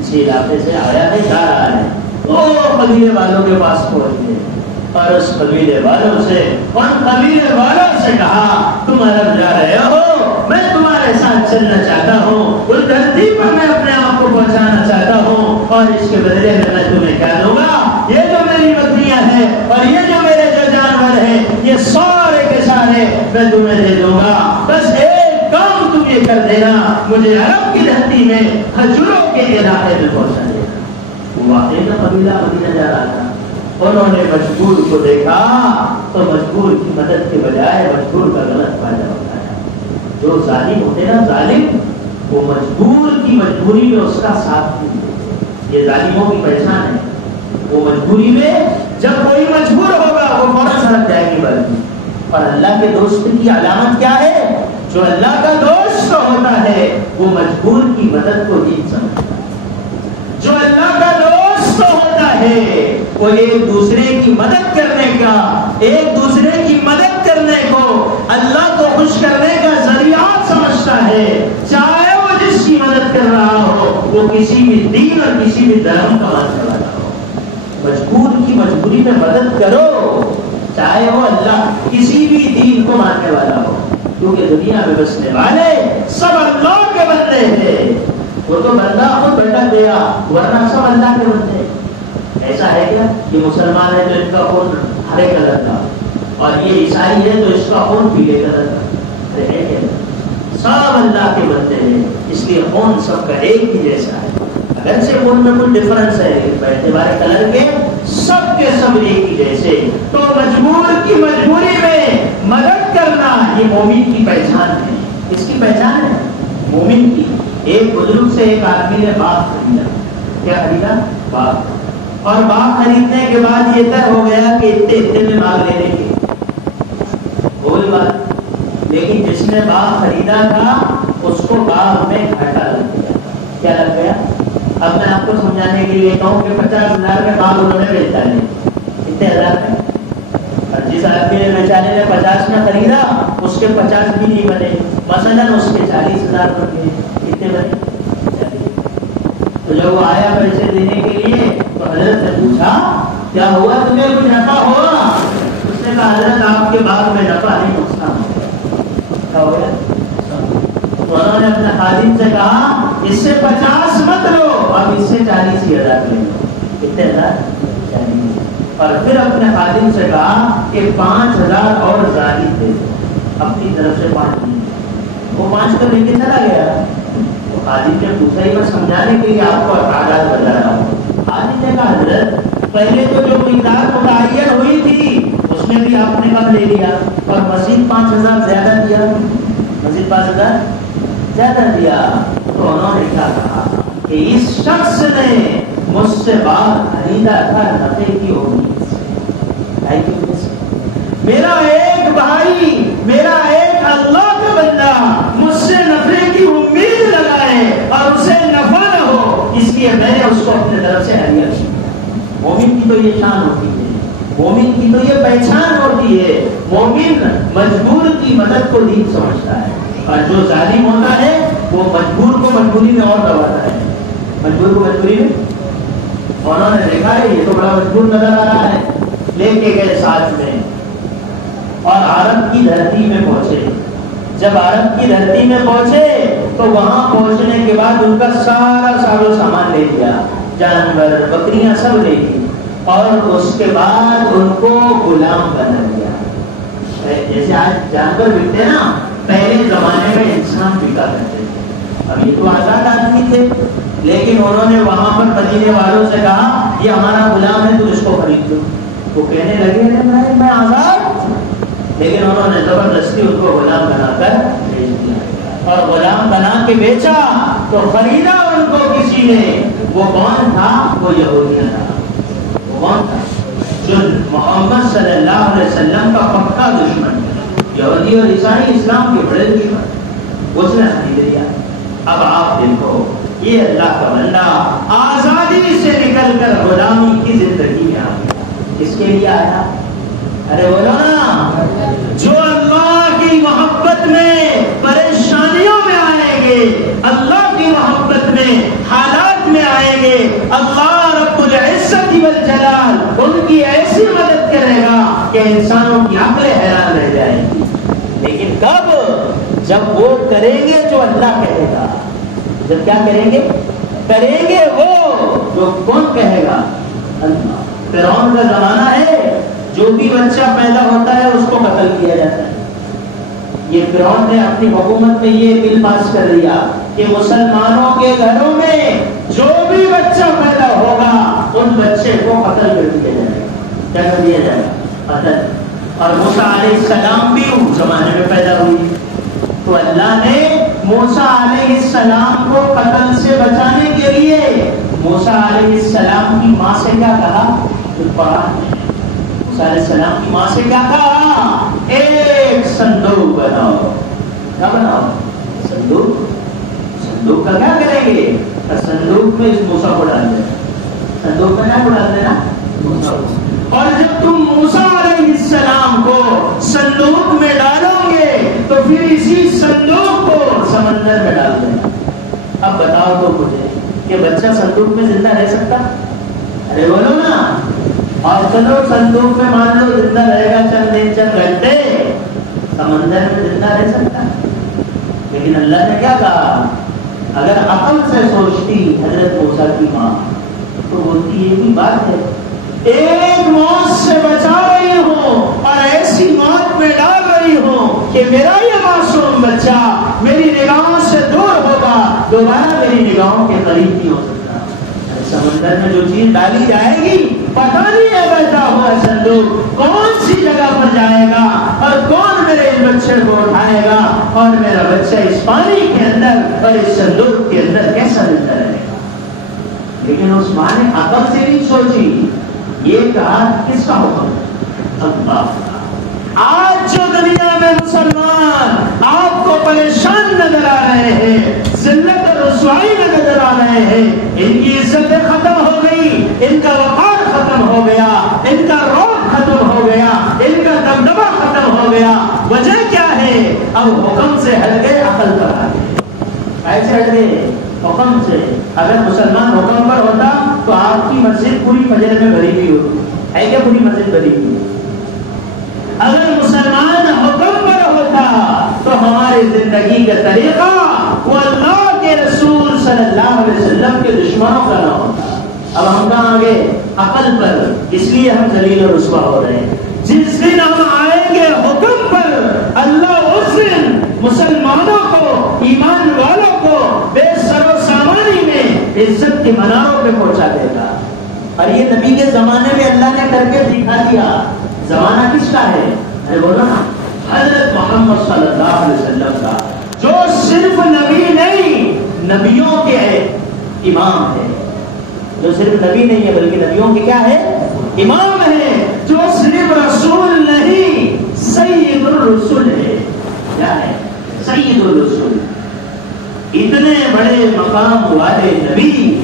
اسی علاقے سے آیا ہے، جا رہا ہے، وہ قبیلے والوں کے پاس پہنچ گئے اور اس قبیلے والوں سے ان قبیلے والوں سے کہا تم عرب جا رہے ہو، میں تمہارے ساتھ چلنا چاہتا ہوں، اس دھرتی پر میں اپنے آپ کو پہنچانا چاہتا ہوں، اور اس کے بدلے میں تمہیں کیا دوں گا؟ یہ جو میری بکریاں ہیں اور یہ جو میرے جو جانور ہیں یہ سارے کے سارے میں تمہیں دے دوں گا، بس ایک کام تم یہ کر دینا، مجھے عرب کی دھرتی میں کھجوروں کے علاقے میں پہنچا دینا۔ وہ واقعی کا قبیلہ مدینہ جا رہا تھا، انہوں نے مجبور کو دیکھا تو مجبور کی مدد کے بجائے مجبور کا غلط فائدہ اٹھایا۔ جو ظالم ہوتے نا ظالم، وہ مجبور کی مجبوری میں اس کا ساتھ نہیں دیتے، یہ ظالموں کی پہچان ہے۔ وہ مجبوری میں جب کوئی مجبور ہوگا وہ فوراً سڑک جائے گی بلکہ، اور اللہ کے دوست کی علامت کیا ہے؟ جو اللہ کا دوست ہوتا ہے وہ مجبور کی مدد کو دین سمجھتا ہے، جو اللہ کا دوست ہوتا ہے وہ ایک دوسرے کی مدد کرنے کا، ایک دوسرے کی مدد کرنے کو اللہ کو خوش کرنے کا ذریعہ سمجھتا ہے، چاہے وہ جس کی مدد کر رہا ہو وہ کسی بھی دین اور کسی بھی دھرم کا ماننے والا ہو۔ مجبور کی مجبوری میں مدد کرو، چاہے وہ اللہ کسی بھی دین کو ماننے والا ہو، کیونکہ دنیا میں بسنے والے سب اللہ کے بندے ہیں۔ وہ تو بندہ خود بھٹک گیا ورنہ سب اللہ کے بندے ہیں۔ ایسا ہے کیا یہ مسلمان ہے تو ان کا خون ہرے کلر کا، اور یہ عیسائی ہے تو اس کا خون پیلے کلر کا؟ ارے ہے کیا؟ سب اللہ کے بندے ہیں، اس لیے خون سب کا ایک ہی جیسا ہے، اگرچہ خون میں کچھ ڈفرنس ہے اعتبار کلر کے، سب کے سب ایک ہی جیسے۔ تو مجبور کی مجبوری میں مدد کرنا یہ مومن کی پہچان ہے۔ کس کی پہچان ہے؟ مومن کی۔ ایک بزرگ سے ایک آدمی نے باغ خریدا۔ کیا خریدا؟ باغ۔ اور باغ خریدنے کے بعد یہ طے ہو گیا کہ اتنے میں باغ لے لیں گے، وہی بات، لیکن جس نے باغ خریدا تھا اس کو باغ میں گھاٹا لگ گیا۔ کیا لگ گیا؟ اب میں آپ کو سمجھانے کے لیے کہوں کہ 50,000 میں باغ انہوں نے بیچا ہے، کتنے ہزار میں؟ اور جس آدمی نے بیچانے نے 50 میں خریدا اس کے 50 بھی نہیں بنے، مثلاً اس کے 40,000 بن گئے۔ کتنے بنے؟ 40۔ تو جب وہ آیا پیسے دینے کے لیے تو حضرت نے پوچھا کیا ہوا تمہیں کچھ نفع ہوا؟ اس نے کہا حضرت آپ کے باغ میں نفع نہیں نقصان ہو گیا۔ تو انہوں نے اپنے خادم سے کہا اس سے 50 مت لو، اب اس سے 40,000 لے لو۔ کتنے ہزار؟ 40۔ اور پھر اپنے خادم سے کہا کہ 5,000 اور زائد دے دو، اپنی طرف سے 5 نہیں۔ وہ 5 کو لے کے چلا گیا۔ تو خادم نے پوچھا ہی میں سمجھانے کے لیے آپ کو تعداد بتا رہا ہوں۔ خادم نے کہا حضرت پہلے تو جو مقدار متعین ہوئی تھی اس میں بھی آپ نے کم لے لیا اور مزید 5,000 زیادہ دیا، مزید 5,000 زیادہ دیا۔ تو انہوں نے کیا کہا کہ اس شخص نے مجھ سے باغ خریدا تھا نفع کی امید سے۔ میرا ایک بھائی، میرا ایک اللہ کا بندہ مجھ سے نفع کی امید لگائے اور اسے نفع نہ ہو، اس لیے میں نے اس کو اپنے طرف سے ہدیہ کیا۔ مومن کی تو یہ شان ہوتی ہے، مومن کی تو یہ پہچان ہوتی ہے، مومن مجبور کی مدد کو دین سمجھتا ہے، اور جو ظالم ہوتا ہے وہ مجبور کو مجبوری میں اور دباتا ہے، مجبور کو مجبوری میں۔ انہوں نے دیکھا ہے یہ تو بڑا مجبور نظر آ رہا ہے، لے کے گئے ساتھ میں اور عرب کی دھرتی میں پہنچے۔ جب عرب کی دھرتی میں پہنچے تو وہاں پہنچنے کے بعد ان کا سارا سارو سامان لے لیا، جانور بکریاں سب لے لی، اور اس کے بعد ان کو غلام بنا دیا۔ جیسے آج جانور بکتے نا، پہلے زمانے میں انسان بکا کرتے تھے، اب یہ تو آزاد آدمی تھے، لیکن انہوں نے وہاں پر مدینے والوں سے کہا یہ ہمارا غلام ہے، تم اس کو خرید لو۔ وہ کہنے لگے میں آزاد، لیکن انہوں نے زبردستی ان کو غلام بنا کر بیچ دیا، اور غلام بنا کے بیچا تو خریدا ان کو کسی نے۔ وہ کون تھا؟ وہ یہودیہ تھا۔ وہ کون تھا؟ جو محمد صلی اللہ علیہ وسلم کا پکا دشمن ہے۔ یہودی اور عیسائی اسلام کے بڑے دشمن، اس نے خرید لیا. اب آپ دیکھو یہ اللہ کا بندہ آزادی سے نکل کر غلامی کی زندگی میں آ گیا. کس کے لیے آیا؟ ارے بولو نا, جو اللہ کی محبت میں پریشانیوں میں آئیں گے, اللہ کی محبت میں حالات میں آئیں گے, اللہ رب العزت والجلال ان کی ایسی مدد کرے گا کہ انسانوں کی عقلیں حیران رہ جائیں گی. لیکن کب؟ جب وہ کریں گے جو اللہ کہے گا. جب کیا کریں گے؟ کریں گے وہ جو کون کہے گا؟ اللہ. فرعون کا زمانہ ہے, جو بھی بچہ پیدا ہوتا ہے اس کو قتل کیا جاتا ہے. یہ فرعون نے اپنی حکومت میں یہ بل پاس کر دیا کہ مسلمانوں کے گھروں میں جو بھی بچہ پیدا ہوگا ان بچے کو قتل کر دیا جائے گا. کیا کر دیا جائے گا؟ قتل. اور موسیٰ علیہ السلام بھی اس زمانے میں پیدا ہوئی, تو اللہ نے موسیٰ علیہ السلام کو قتل سے بچانے کے لیے موسیٰ علیہ السلام کی ماں سے کیا کہا؟ موسیٰ علیہ السلام کی ماں سے کیا کہا؟ ایک صندوق بناؤ. کیا بناؤ؟ صندوق. صندوق کا کیا کریں گے؟ صندوق میں اس موسیٰ کو ڈال دیں. صندوق میں کیا ڈال دینا؟ موسیٰ. اور جب تم موسیٰ علیہ السلام کو صندوق میں ڈالو گے تو پھر اسی صندوق کو سمندر میں ڈال دینا. اب بتاؤ تو مجھے کہ بچہ صندوق میں زندہ رہ سکتا؟ ارے بولو نا. اور چلو صندوق میں مان لو زندہ رہے گا چند دن چند گھنٹے, سمندر میں زندہ رہ سکتا؟ لیکن اللہ نے کیا کہا؟ اگر عقل سے سوچتی حضرت موسیٰ کی ماں تو بولتی یہ بھی بات ہے, ایک موت سے بچا رہی ہوں اور ایسی موت میں ڈال رہی ہوں کہ میرا یہ معصوم بچہ میری نگاہوں سے دور ہوگا, دوبارہ میری نگاہوں کے قریب نہیں ہو سکتا. سمندر میں جو چیز ڈالی جائے گی پتہ نہیں ہے بیٹھا ہوا صندوق کون سی جگہ پر جائے گا اور کون میرے اس بچے کو اٹھائے گا اور میرا بچہ اس پانی کے اندر اور اس صندوق کے اندر کیسا زندہ رہے گا. لیکن اس ماں نے عقل سے نہیں سوچی. یہ کہا کس کا حکم؟ اللہ. آج جو دنیا میں مسلمان آپ کو پریشان نظر آ رہے ہیں, ذلت اور رسوائی میں نظر آ رہے ہیں, ان کی عزتیں ختم ہو گئی, ان کا وقار ختم ہو گیا, ان کا روب ختم ہو گیا, ان کا دبدبہ ختم ہو گیا. وجہ کیا ہے؟ اب حکم سے ہٹ گئے, عقل پر آ گئے. ایسے ہٹ گئے حکم سے. اگر مسلمان حکم پر ہوتا تو آپ کی مسجد پوری فجر میں بھری ہوئی ہوتی ہے. کیا پوری مسجد بھری ہوئی؟ اگر مسلمان حکم پر ہوتا تو ہماری زندگی کا طریقہ وہ اللہ کے رسول صلی اللہ علیہ وسلم کے دشمنوں کا نہ ہوتا. اب ہم کہاں گئے؟ عقل پر. اس لیے ہم ذلیل و رسوا ہو رہے ہیں. جس دن ہم آئیں گے حکم پر, اللہ اس دن مسلمانوں کو, ایمان والوں کو بے سر و سامانی میں عزت کے مناروں پہ پہنچا دے گا. اور یہ نبی کے زمانے میں اللہ نے کر کے دکھا دیا. زمانہ کس کا ہے؟ ارے بولو نا, حضرت محمد صلی اللہ علیہ وسلم کا, جو صرف نبی نہیں نبیوں کے امام ہے. جو صرف نبی نہیں ہے بلکہ نبیوں کے کیا ہے؟ امام ہے. جو صرف رسول نہیں سید الرسول ہے. کیا ہے؟ سید الرسول. اتنے بڑے مقام والے نبی,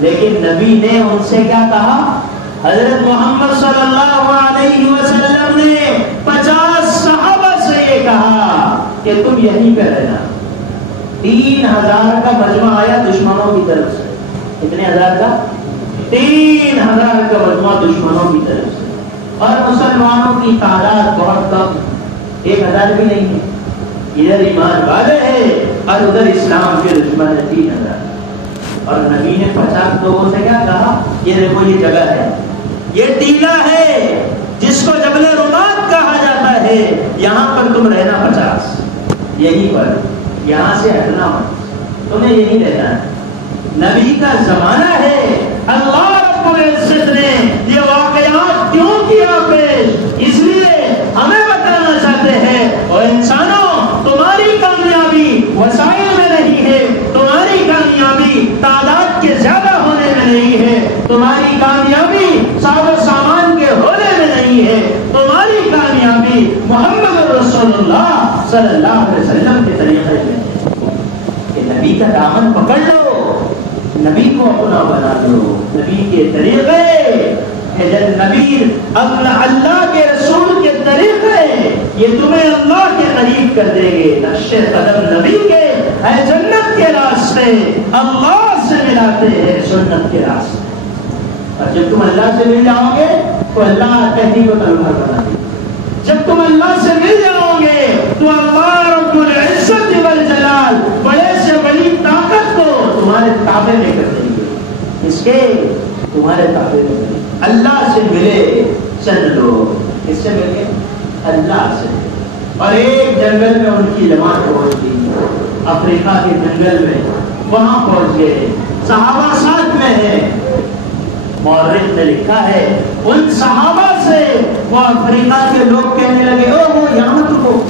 لیکن نبی نے ان سے کیا کہا؟ حضرت محمد صلی اللہ علیہ وسلم نے 50 صحابہ سے یہ کہا کہ تم یہیں پہ رہنا. 3000 کا مجمع آیا دشمنوں کی طرف سے. کتنے ہزار کا؟ 3000 کا مجمع دشمنوں کی طرف سے. اور مسلمانوں کی تعداد بہت کم, 1000 بھی نہیں ہے. ادھر ایمان والے ہیں اور ادھر اسلام کے دشمن ہے 3000. اور نبی نے 50 لوگوں سے کیا کہا؟ یہ دیکھو یہ جگہ ہے, یہ ٹیلا ہے جس کو جبل رمات کہا جاتا ہے, یہاں پر تم رہنا 50, یہیں پر, یہاں سے ہٹنا مت, تمہیں یہیں رہنا ہے. نبی کا زمانہ ہے. اللہ رب العزت نے یہ واقعات کیوں کیا پیش؟ اس لیے ہمیں بتانا چاہتے ہیں اور انسانوں تمہاری کامیابی وسائل میں نہیں ہے, تمہاری کامیابی تعداد کے زیادہ ہونے میں نہیں ہے, تمہاری کامیابی ساز و سامان کے ہونے میں نہیں ہے, تمہاری کامیابی محمد رسول اللہ صلی اللہ علیہ وسلم کے طریقے میں ہے. کا دامن پکڑ لو، نبی کو اپنا بنا لو، نبی کے طریقے نبی اپنا اللہ کے رسول کے طریقے یہ تمہیں اللہ کے قریب کر دیں گے. نقش قدم نبی کے اے جنت کے راستے اللہ سے ملاتے ہیں سنت کے راستے. اور جب تم اللہ سے مل جاؤ گے تو اللہ کہتی کو طلبہ بنا دے. جب تم اللہ سے مل جاؤ گے تو اللہ رب العزت والجلال بڑے سے بڑی طاقت کو تمہارے تابع میں کر دیں گے. اس کے تمہارے تابع میں کریں. اللہ سے ملے چند لوگ، اس سے ملے اللہ سے. اور ایک جنگل میں ان کی جماعت پہنچ گئی، افریقہ کے جنگل میں، وہاں پہنچ گئے، صحابہ ساتھ میں ہیں. مورخ نے لکھا ہے ان صحابہ سے وہ افریقہ کے لوگ کہنے لگے او وہ یہاں مت رکو،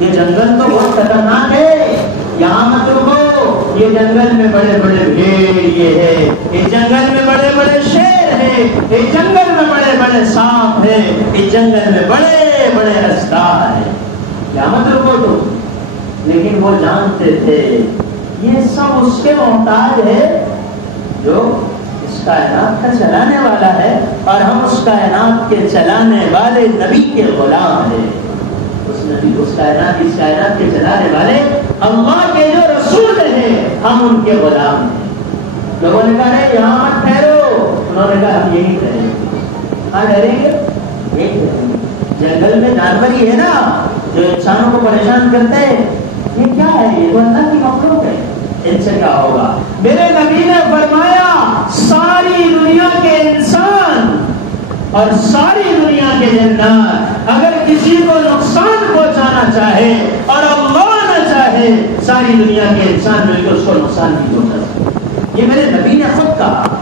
یہ جنگل تو بہت خطرناک ہے، یہاں مت رکو، یہ جنگل میں بڑے بڑے بھیڑیے ہے، یہ جنگل میں بڑے بڑے شیر ہے، یہ جنگل میں بڑے بڑے سانپ ہے، یہ جنگل میں بڑے بڑے رستار ہے، یہاں مت رکو تم. لیکن وہ جانتے تھے یہ سب اس کے محتاج ہے جو اس کائنات کا چلانے والا ہے، اور ہم اس کائنات کے چلانے والے نبی کے غلام ہیں. اس کائنات کے چلانے والے اللہ کے جو رسول ہیں ہم ان کے غلام ہیں. لوگوں نے کہا ہے یہاں مت ٹھہرو، انہوں نے کہا ہم یہی ٹھہریں گے. کہاں ٹھہریں گے؟ یہی ٹھہریں گے. جنگل میں جانور ہی ہے نا جو انسانوں کو پریشان کرتے ہیں. یہ کیا ہے؟ یہ تو اللہ کی مخلوق ہے، ان سے کیا ہوگا؟ میرے نبی نے فرمایا ساری دنیا کے انسان اور ساری دنیا کے جنات اگر کسی کو نقصان پہنچانا چاہے اور اللہ نہ چاہے ساری دنیا کے انسان مل کے اس کو نقصان نہیں پہنچا سکتے. یہ میرے نبی نے خود کہا.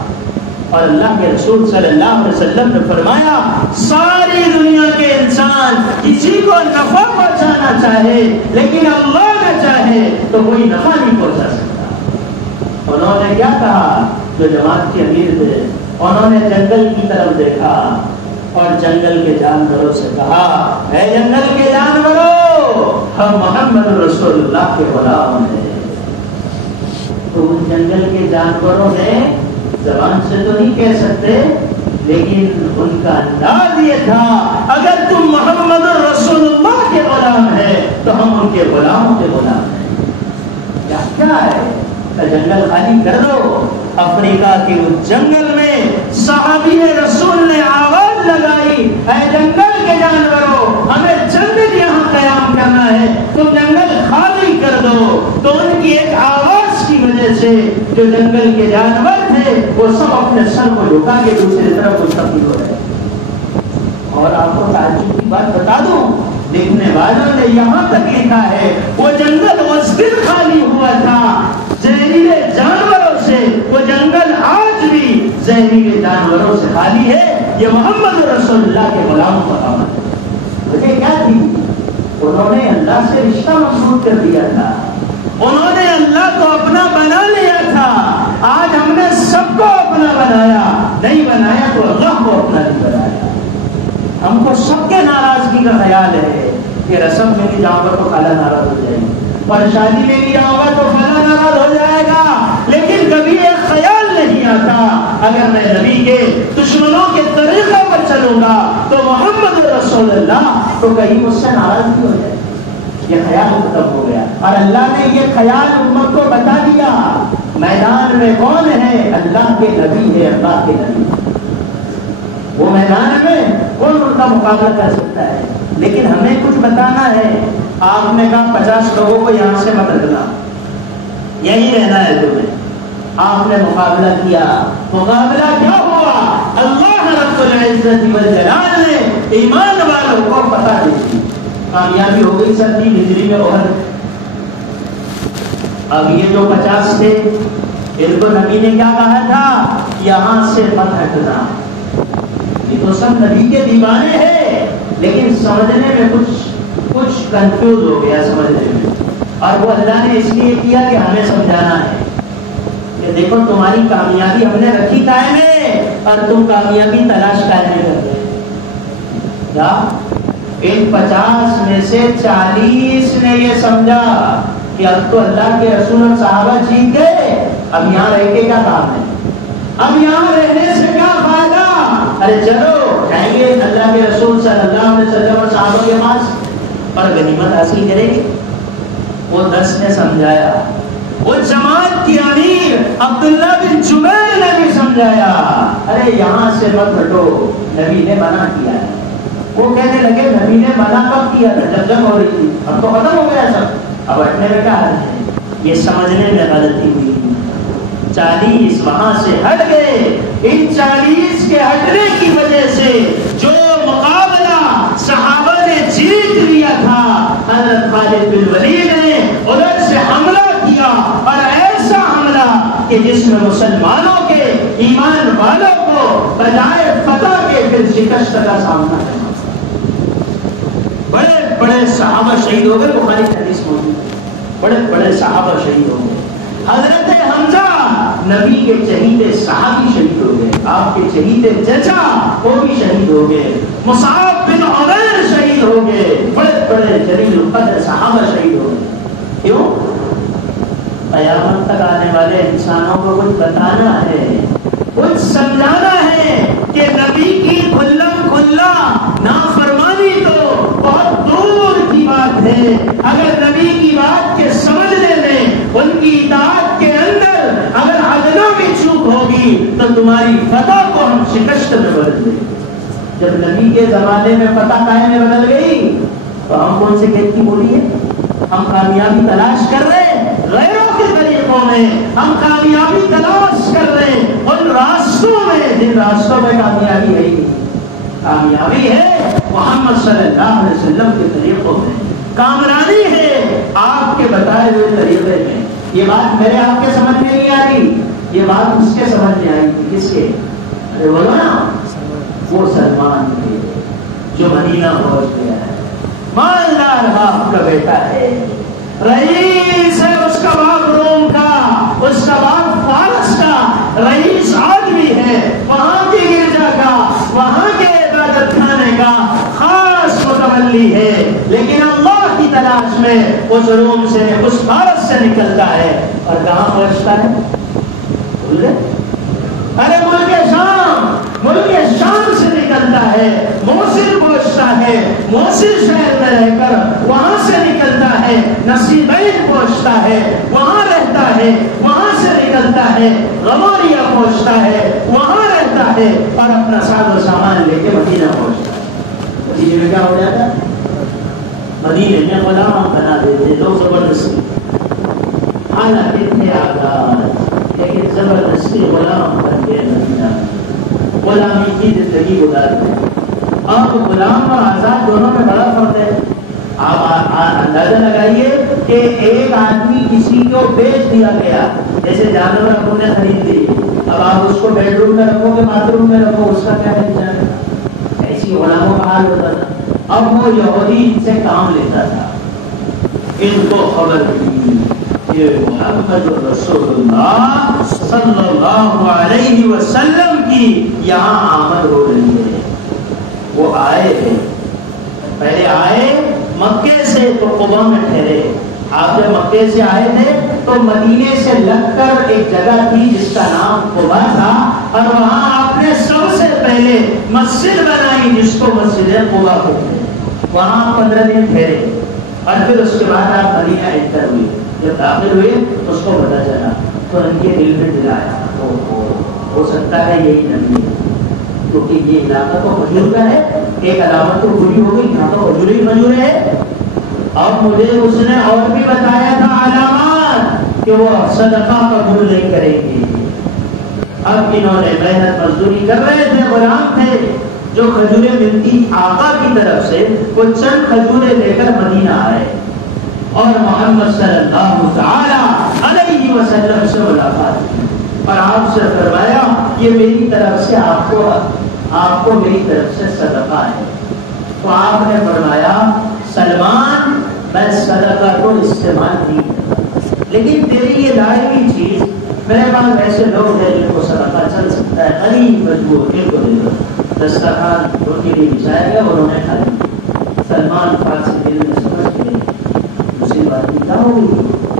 اور اللہ کے رسول صلی اللہ علیہ وسلم نے فرمایا ساری دنیا کے انسان کسی کو نفع پہنچانا چاہے لیکن اللہ نہ چاہے تو کوئی نفع نہیں پہنچا سکتا. انہوں نے کیا کہا؟ جو جماعت کے امیر تھے انہوں نے جنگل کی طرف دیکھا اور جنگل کے جانوروں سے کہا اے جنگل کے جانوروں ہم محمد رسول اللہ کے غلام ہیں. تو ان جنگل کے جانوروں نے زبان سے تو نہیں کہہ سکتے لیکن ان کا انداز یہ تھا اگر تم محمد رسول اللہ کے غلام ہے تو ہم ان کے غلاموں کے غلام ہیں. کیا ہے؟ جنگل خالی کر دو. افریقہ کے اس جنگل میں صحابی رسول نے آواز لگائی اے جنگل کے جانوروں ہمیں چند دن یہاں قیام کرنا ہے، تم جنگل خالی کر دو. تو ان کی ایک آواز کی وجہ سے جو جنگل کے جانور تھے وہ سب اپنے سر کو جھکا کے دوسری طرف مستقبل ہو رہے. اور آپ کو تعجب کی بات بتا دوں، لکھنے والوں نے یہاں تک لکھا ہے وہ جنگل اس دن خالی ہوا تھا زہریلے جانوروں سے، وہ جنگل آج بھی زہریلے جانوروں سے خالی ہے. یہ محمد رسول اللہ کے غلاموں کا کام ہے. وجہ کیا تھی؟ انہوں نے اللہ سے رشتہ مضبوط کر دیا تھا، انہوں نے اللہ کو اپنا بنا لیا تھا. آج ہم نے سب کو اپنا بنایا، نہیں بنایا تو اللہ کو اپنا نہیں بنایا. ہم کو سب کے ناراضگی کا خیال ہے کہ رسم میں بھی جانور تو کالا ناراض ہو جائے گا اور شادی میں بھی جاؤں گا تو فلاں ناراض ہو جائے گا، لیکن کبھی ایک خیال نہیں آتا اگر میں نبی کے دشمنوں کے طریقے پر چلوں گا تو محمد رسول اللہ تو کہیں مجھ سے ناراض ہو جائے. یہ خیال ختم ہو گیا اور اللہ نے یہ خیال امت کو بتا دیا. میدان میں کون ہے؟ اللہ کے نبی ہے، اللہ کے نبی. وہ میدان میں کون ان کا مقابلہ کر سکتا ہے؟ لیکن ہمیں کچھ بتانا ہے. آپ نے کہا 50 لوگوں کو یہاں سے مت رکھنا، یہی رہنا ہے تمہیں. آپ نے مقابلہ کیا، مقابلہ کیا ہوا؟ اللہ رب العزت والجلال نے ایمان والوں کو بتا دی، کامیابی ہو گئی. سر 3 ہجری میں اور اب یہ جو 50 تھے ان کو نبی نے کیا کہا تھا؟ یہاں سے مت ہٹنا. یہ تو سب نبی کے دیوانے ہیں لیکن سمجھنے میں کچھ کنفیوز ہو گیا سمجھنے میں. اور وہ اللہ نے اس لیے کیا کہ ہمیں سمجھانا ہے کہ دیکھو تمہاری کامیابی ہم نے رکھی قائم ہے اور تم کامیابی تلاش قائم نہیں کرتے. کیا ان 50 میں سے 40 نے یہ سمجھا کہ اب تو اللہ کے رسول اور صحابہ جیت گئے، اب یہاں رہ کے کیا کام ہے، اب یہاں رہنے سے کیا فائدہ، ارے چلو جائیں گے اللہ کے رسول صلی اللہ علیہ وسلم اور صحابہ کے پاس اور غنیمت حاصل کریں گے۔ وہ 10 نے سمجھایا، وہ جماعت کی امیر عبداللہ بن جبیر نے بھی سمجھایا، ارے یہاں سے مت ہٹو، نبی نے منع کیا ہے۔ وہ کہنے لگے نبی نے منع کب کیا تھا، جب جنگ ہو رہی تھی، اب تو ختم ہو گیا سب، اب ہٹنے میں کیا حرج ہے۔ یہ سمجھنے میں غلطی ہوئی، 40 وہاں سے ہٹ گئے، ان 40 کے ہٹنے کی وجہ سے جو مقابلہ صحابہ نے جیت لیا تھا، حضرت خالد بن ولید نے ادھر سے حملہ کیا، اور ایسا حملہ کہ جس میں مسلمانوں کے ایمان والوں کو بجائے فتح کے پھر شکست کا سامنا کرنا، بڑے بڑے صحابہ شہید ہو گئے، بخاری حدیث موجود، بڑے بڑے صحابہ شہید ہو گئے۔ حضرت حمزہ نبی کے چہیتے صحابی شہید ہو گئے، آپ کے چہیتے چچا وہ بھی شہید ہو گئے، مصعب بن عمیر شہید ہو گئے، بڑے بڑے جلیل القدر صحابہ شہید ہو گئے۔ کیوں؟ قیامت تک آنے والے انسانوں کو کچھ بتانا ہے، کچھ سمجھانا ہے کہ نبی کی کھلم کھلا نافرمانی تو بہت دور کی بات ہے، اگر نبی کی بات کے سمجھنے میں، ان کی اطاعت کے اندر اگر ادنا بھی چوک ہوگی تو تمہاری فتح کو ہم شکست میں بدل دیں۔ جب نبی کے زمانے میں فتح کائے میں بدل گئی تو ہم کون سے کھیت کی بولی ہے، ہم کامیابی تلاش کر رہے ہیں غیروں کے طریقوں میں، ہم کامیابی تلاش کر رہے ہیں ان راستوں میں جن راستوں میں کامیابی ہے ہی، کامیابی ہے محمد صلی اللہ علیہ وسلم کے طریقوں میں، کامرانی ہے آپ کے بتائے ہوئے طریقے میں۔ یہ بات میرے آپ کے سمجھ میں نہیں آ رہی، یہ بات اس کے سمجھ میں آئی تھی، کس کے؟ ارے بولو نا، وہ سلمان کے جو مدینہ پہنچ گیا ہے، مالدار باپ کا بیٹا ہے، رئیس ہے، اس کا باپ روم کا، اس کا باپ فارس کا رئیس آدمی ہے، وہاں کی گرجا کا، وہاں کے عبادت خانے کا خاص متولی ہے، لیکن اللہ کی تلاش میں اس روم سے، اس فارس سے نکلتا ہے اور کہاں پہنچتا ہے؟ بھول گئے؟ ارے ملک شام سے نکلتا ہے، موصل پہنچتا ہے، موصل شہر میں رہ کر وہاں سے نکلتا ہے، نصیبین پہنچتا ہے، وہاں رہتا ہے، وہاں سے نکلتا ہے، غماریہ پہنچتا ہے، وہاں رہتا ہے، اور اپنا ساز و سامان لے کے مدینہ پہنچتا ہے۔ مدینہ میں کیا ہو جاتا ہے؟ مدینہ میں غلام بنا دیتے لوگ زبردستی، حالانکہ تھے آزاد، لیکن زبردستی غلام بن کے مدینہ غلامی کی زندگی گزارتے ہیں۔ اب غلام اور آزاد دونوں میں بڑا فرق ہے۔ آپ اندازہ لگائیے کہ ایک آدمی کسی کو بیچ دیا گیا، جیسے جانور آپ نے خرید لی، اب آپ اس کو بیڈ روم میں رکھو کہ باتھ روم میں رکھو، اس کا کیا ہے؟ ایسی غلاموں کا حال ہوتا تھا۔ اب وہ یہودی ان سے کام لیتا تھا، ان کو خبر تھی کہ محمد رسول اللہ صلی اللہ علیہ وسلم کی یہاں آمد ہو رہی ہے۔ وہ آئے تھے، پہلے آئے مکے سے تو قبا میں ٹھہرے۔ آپ جب مکے سے آئے تھے تو مدینے سے لگ کر ایک جگہ تھی جس کا نام قبا تھا، اور وہاں آپ نے سب سے پہلے مسجد بنائی جس کو مسجد قبا کہتے ہیں۔ وہاں 15 دن ٹھہرے، اور پھر اس کے بعد آپ مدینہ انٹر ہوئے۔ جب داخل ہوئے اس کو پتا چلا تو ان کے دل میں دلایا ہو سکتا ہے یہی نبی ہے، کیونکہ یہ علاقہ تو کھجور کا ہے، ایک علامت تو پوری ہو گئی، یہاں تو کھجور ہی کھجور ہے۔ اور مجھے اس نے اور بھی بتایا تھا علامات کہ وہ صدقہ قبول نہیں کریں گے۔ اب انہوں نے محنت مزدوری کر رہے تھے، غلام تھے، جو کھجوریں ملتی آقا کی طرف سے وہ چند کھجوریں لے کر مدینہ آئے اور محمد صلی اللہ تعالی علیہ وسلم سے ملاقات کی، اور آپ سے فرمایا یہ میری طرف سے آپ کو میری طرف سے صدقہ ہے۔ تو آپ نے فرمایا سلمان میں صدقہ کو استعمال نہیں کرتا، لیکن تیری یہ لائی ہوئی چیز میرے پاس ایسے لوگ ہیں جن کو صدقہ چل سکتا ہے، غریب مجبور ان کو دے دو۔ دسترخوان ان کے لیے بچھایا گیا، انہوں نے کھایا۔ سلمان فارسی دل میں سمجھ گئے دوسری بات کیا ہو گئی،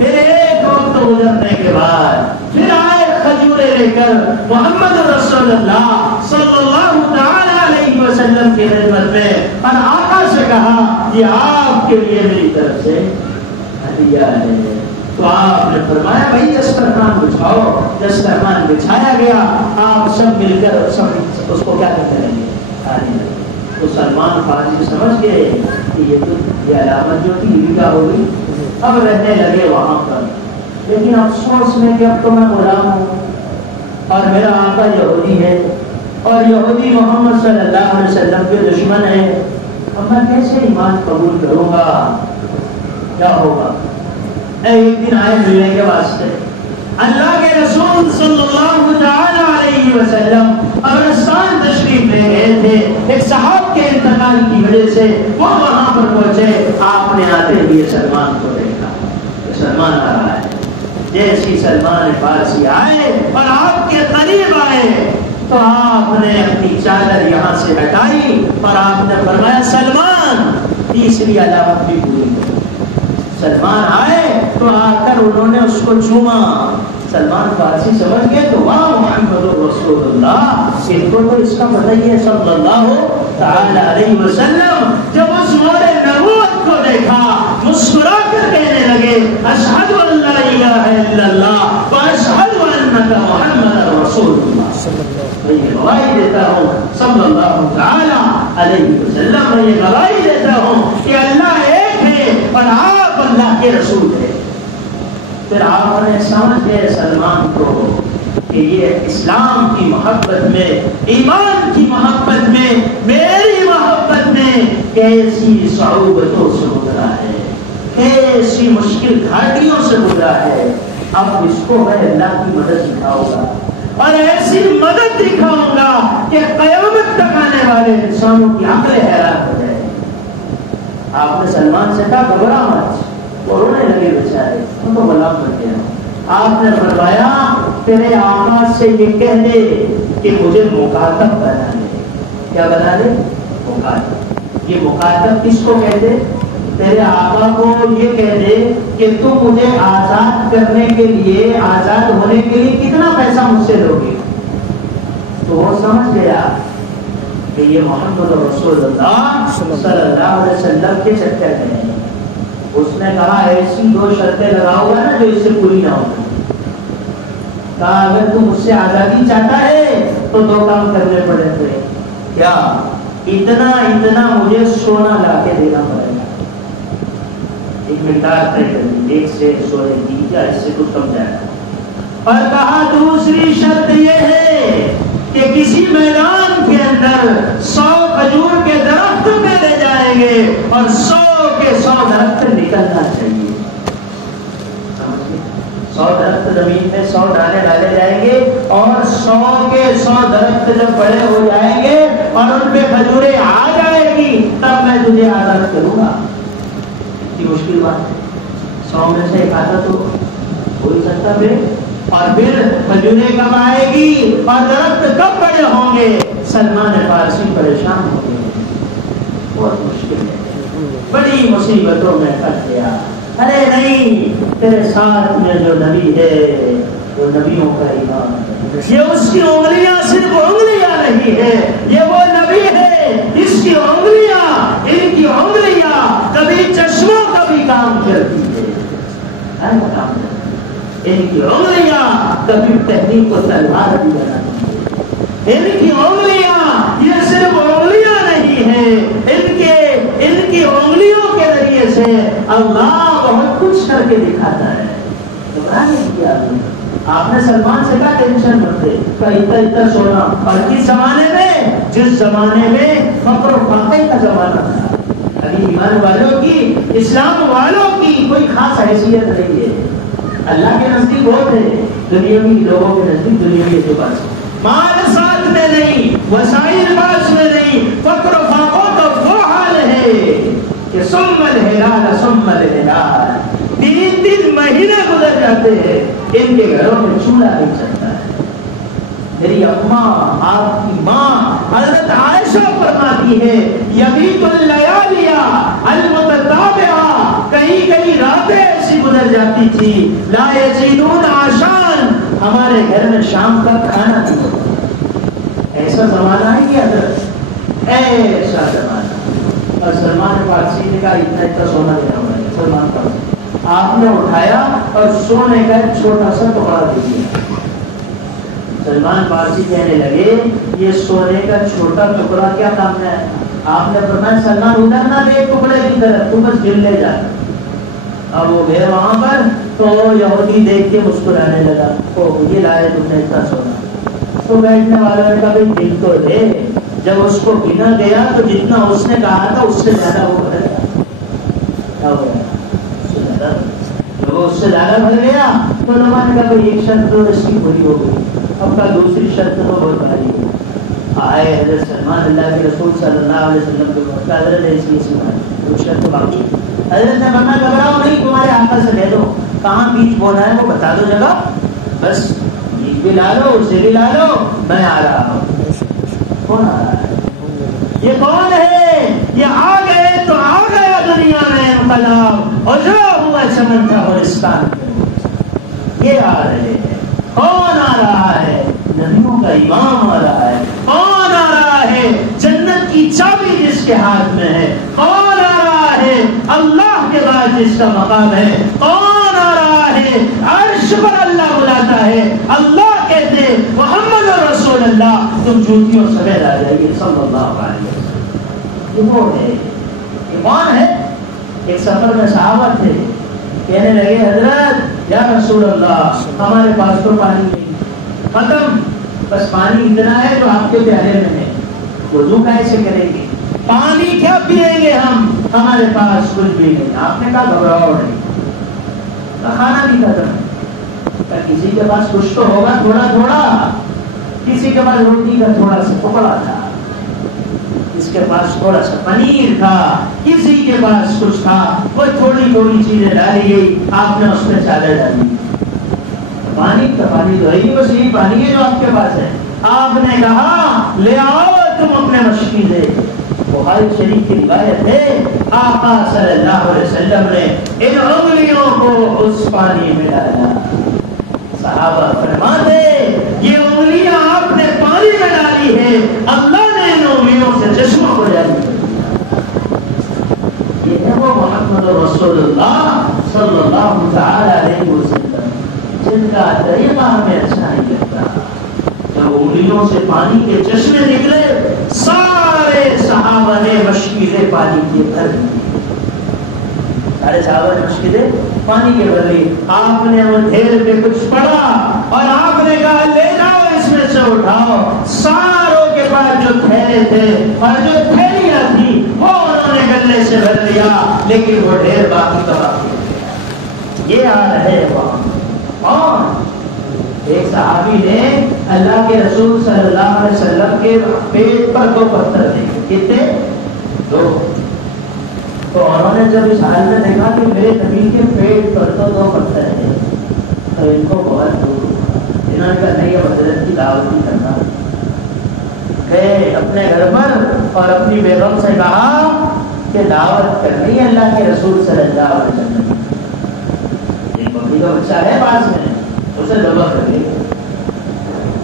پھر ایک وقت گزرنے کے بعد پھر آئے کھجورے لے کر محمد رسول اللہ صلی اللہ تعالی علیہ وسلم کی خدمت میں، اور آقا سے کہا یہ آپ کے لیے میری طرف سے ہدیہ ہے۔ تو آپ نے فرمایا بھائی دسترخوان بچھاؤ۔ دسترخوان بچھایا گیا، آپ سب مل کر سب اس کو کیا کریں گے، کھانے لگے۔ تو سلمان فارسی سمجھ گئے کہ یہ علامت جو تھی یہ کیا ہوگی، اب رہنے لگے وہاں پر۔ لیکن افسوس میں کہ اب تو میں غلام ہوں اور میرا آقا یہودی ہے اور یہودی محمد صلی اللہ علیہ وسلم کے دشمن ہے، اب میں کیسے ایمان قبول کروں گا، کیا ہوگا؟ ایک دن آئے ملنے کے واسطے، اللہ کے رسول صلی اللہ تعالی علیہ وسلم قبرستان تشریف لے گئے تھے، ایک صاحب کے انتقال کی وجہ سے وہ وہاں پر پہنچے۔ آپ نے آتے ہوئے سلمان کو دیکھا کہ سلمان آ رہا ہے۔ جیسی سلمان فارسی آئے اور آپ کے قریب آئے تو آپ نے اپنی چادر یہاں سے ہٹائی اور آپ نے فرمایا سلمان، تیسری علامت بھی پوری کرو۔ سلمان آئے تو آ کر انہوں نے اس کو چوما۔ سلمان فارسی سمجھ گئے تو واہ محمد رسول اللہ، ان کو تو اس کا پتہ ہی ہے صلی اللہ تعالی علیہ وسلم۔ جب اس نور نبوت کو دیکھا مسکرا کر کہنے لگے اشہد ان لا الہ الا اللہ واشہد انک محمد رسول اللہ۔ میں یہ گواہی دیتا ہوں صلی اللہ تعالی علیہ وسلم، میں یہ گواہی دیتا ہوں کہ اللہ ایک ہے اور آپ اللہ کے رسول ہیں۔ پھر آپ نے سمجھ گئے سلمان کو کہ یہ اسلام کی محبت میں، ایمان کی محبت میں، میری محبت میں کیسی صعوبتوں سے گزرا ہے، کیسی مشکل گھاٹیوں سے گزرا ہے۔ اب اس کو میں اللہ کی مدد دکھاؤں گا اور ایسی مدد دکھاؤں گا کہ قیامت تک آنے والے انسانوں کی عقلیں حیران ہو جائے۔ آپ نے سلمان سے کہا گھبرا مت، وہ رونے لگے بیچارے، ان کو غلام بن گیا۔ آپ نے فرمایا تیرے آقا سے یہ کہہ دے کہ مجھے مکاتب بنا دے۔ کیا بنا دے؟ مکاتب۔ یہ مکاتب کس کو کہتے؟ تیرے آقا کو یہ کہہ دے کہ تم مجھے آزاد کرنے کے لیے، آزاد ہونے کے لیے کتنا پیسہ مجھ سے لو گے؟ تو وہ سمجھ گیا کہ یہ محمد رسول اللہ صلی اللہ علیہ وسلم کے چکر میں ہے۔ اس نے کہا ایسی دو شرطیں لگاؤ گا نا جو اس سے پوری نہ ہو۔ کہا اگر تم مجھ سے آزادی چاہتا ہے تو دو کام کرنے پڑیں گے۔ کیا؟ اتنا مجھے سونا لا کے دینا پڑے گا، ایک مقدار طے کرنی، ایک سے سونے کی یا اس سے کچھ کم جائے گا۔ اور کہا دوسری شرط یہ ہے کہ کسی میدان کے اندر 100 کھجور کے درخت پھیلے جائیں گے اور 100 کے 100 درخت نکلنا چاہیے۔ 100 درخت زمین میں 100 دانے ڈالے جائیں گے اور 100 کے 100 درخت جب بڑے ہو جائیں گے اور ان پہ کھجوریں آ جائے گی تب میں تجھے آزاد کروں گا۔ اتنی مشکل بات ہے، 100 میں سے ایک آدھا تو ہو ہی سکتا ہے۔ اور پھر کھجوریں کب آئے گی اور درخت کب بڑے ہوں گے؟ سلمان فارسی پریشان ہو گئے، بہت مشکل ہے، بڑی مصیبتوں میں پھنس گیا۔ ارے نہیں، تیرے ساتھ میں جو نبی ہے وہ نبیوں کا ایمان ہے، یہ اس کی انگلیاں صرف انگلیاں نہیں ہے، یہ وہ نبی ہے اس کی انگلیاں، ان کی انگلیاں کبھی چشموں کا بھی کام کرتی ہے، ہر کام کرتی ہے۔ ان کی انگلیاں کبھی تحریک کو تلوار بھی بناتی ہے، ان کی انگلیاں یہ صرف انگلیاں نہیں ہیں، ان کی انگلیوں کے ذریعے سے اللہ بہت کچھ کر کے دکھاتا ہے۔ گھبرانے کی آدمی، آپ نے سلمان سے کہا ٹینشن مت لے، اتنا سونا، اور کس زمانے میں؟ جس زمانے میں فقر و فاقے کا زمانہ تھا۔ ابھی ایمان والوں کی، اسلام والوں کی کوئی خاص حیثیت نہیں ہے، اللہ کے نزدیک بہت ہے، دنیاوی لوگوں کے نزدیک دنیاوی اعتبار سے مال ساتھ میں نہیں، وسائل پاس میں نہیں، فقر و فاقوں کا وہ حال ہے کہ ثم الہلال ثم الہلال، 3 مہینے گزر جاتے ہیں ان کے گھروں میں چولہا نہیں چلتا ہے۔ میری اماں، آپ کی ماں حضرت عائشہ فرماتی ہے یبیت اللیالیہ المتتابعہ، کئی راتیں ایسی گزر گزر جاتی تھی، لا یجدون عشاء، ہمارے گھر میں شام کا کھانا نہیں ہوتا۔ ایسا زمانہ ہے کہ حضرت ایسا زمانہ۔ اور سلمان فارسی نے کہا اتنا سونا دینا ہوگا۔ سلمان فارسی آپ نے اٹھایا اور سونے کا چھوٹا سا ٹکڑا دے دیا۔ سلمان فارسی کہنے لگے یہ سونے کا چھوٹا ٹکڑا کیا کام ہے؟ آپ نے فرمایا سلمان ادھر نہ دے ٹکڑے کی طرف، تو بس گر لے جا۔ اب وہ گئے وہاں پر تو یہودی دیکھ کے مسکرانے لگا، یہ لائے تم نے اتنا سونا۔ تو بیٹھنے والوں نے کہا بھائی دل تو دے، جب اس کو گنا گیا تو جتنا اس نے کہا تھا اس سے زیادہ وہ بھر گیا۔ کیا ہو گیا؟ جب وہ اس سے زیادہ بھر گیا تو لوگوں نے کہا بھائی ایک شرط تو اس کی پوری ہو گئی، اب کا دوسری شرط تو بہت بھاری ہے۔ آئے حضرت سلمان اللہ کے رسول صلی اللہ علیہ وسلم کو حضرت ایسی سنائی کچھ شرط باقی۔ حضرت نے فرمایا گھبراؤ نہیں، تمہارے آقا سے لے دو، کہاں بیج بونا ہے وہ بتا دو جگہ، بس بیج بھی لا لو اسے بھی لا لو، میں آ رہا ہوں۔ کون آ رہا ہے؟ یہ کون ہے؟ یہ آ گئے تو آ گیا دنیا میں انقلاب، اور جو ہوا چمن تھا گلستان میں۔ یہ آ رہے ہیں۔ کون آ رہا ہے؟ نبیوں کا امام آ رہا ہے۔ کون آ رہا ہے؟ جنت کی چابی جس کے ہاتھ میں ہے۔ کون آ رہا ہے؟ اللہ کے بعد جس کا مقام ہے۔ کون آ رہا ہے؟ عرش پر اللہ بلاتا ہے، اللہ کہتے محمد رسول اللہ، تم جوتیوں سمیت آ جائیے صلی اللہ علیہ وسلم۔ یہ وہ ہے، یہ کون ہے؟ ایک سفر میں صحابہ تھے، کہنے لگے حضرت یا رسول اللہ ہمارے پاس تو پانی نہیں، ختم، بس پانی اتنا ہے جو آپ کے پیالے میں ہے، وضو کیسے کریں گے؟ پانی کیا پیئیں گے ہمارے پاس کچھ بھی نہیں۔ آپ نے کہا گھبراؤ نہیں، کھانا بھی ختم، کسی کے پاس کچھ تو ہوگا تھوڑا تھوڑا، کسی کے پاس روٹی کا تھوڑا سا ٹکڑا تھا، کس کے پاس تھوڑا سا پنیر تھا، کسی کے پاس کچھ تھا، وہ تھوڑی تھوڑی چیزیں ڈالی گئی، آپ نے اس میں چادر ڈالی۔ پانی کا پانی تو ہے ہی، بس یہی پانی ہے جو آپ کے پاس ہے۔ آپ نے کہا لے آؤ تم اپنے مشکیزیں۔ بخاری شریف کی روایت ہے آقا صلی اللہ علیہ وسلم نے ان انگلیوں کو اس پانی میں ڈالا۔ صحابہ فرماتے یہ انگلیاں آپ نے پانی میں ڈالی ہے، اللہ نے ان انگلیوں سے چشموں کو جاری کیا۔ یہ ہے وہ محمد رسول اللہ صلی اللہ تعالی علیہ وسلم جن کا طریقہ ہمیں اچھا نہیں لگتا۔ جب انگلیوں سے پانی کے چشمے نکلے، سارے صحابہ نے مشکیزیں پانی کے بھر دی، سارے صحابہ نے مشکیزیں پانی کے بھر لی۔ آپ نے وہ ڈھیر پہ کچھ پڑا اور آپ نے کہا لے جاؤ اس میں سے اٹھاؤ۔ ساروں کے پاس جو تھیلے تھے اور جو تھیلیاں تھی وہ انہوں نے گلے سے بھر لیا، لیکن وہ ڈھیر باقی کا باقی۔ یہ آ رہے وہاں اور ایک صحابی نے اللہ کے رسول صلی اللہ علیہ وسلم کے پیٹ پر 2 پتھر دیکھے۔ کتنے؟ 2۔ تو انہوں نے جب اس حال میں دیکھا کہ میرے نبی کے پیٹ پر تو 2 پتھر ہیں تو ان کو بہت دکھ ہوا۔ انہوں نے کہا نہیں، اب حضرت کی دعوت نہیں کرنا۔ گئے اپنے گھر پر اور اپنی بیگم سے کہا کہ دعوت کرنی ہے اللہ کے رسول صلی اللہ علیہ وسلم۔ ایک بکری کا بچہ ہے پاس میں، اسے ذبح کر لے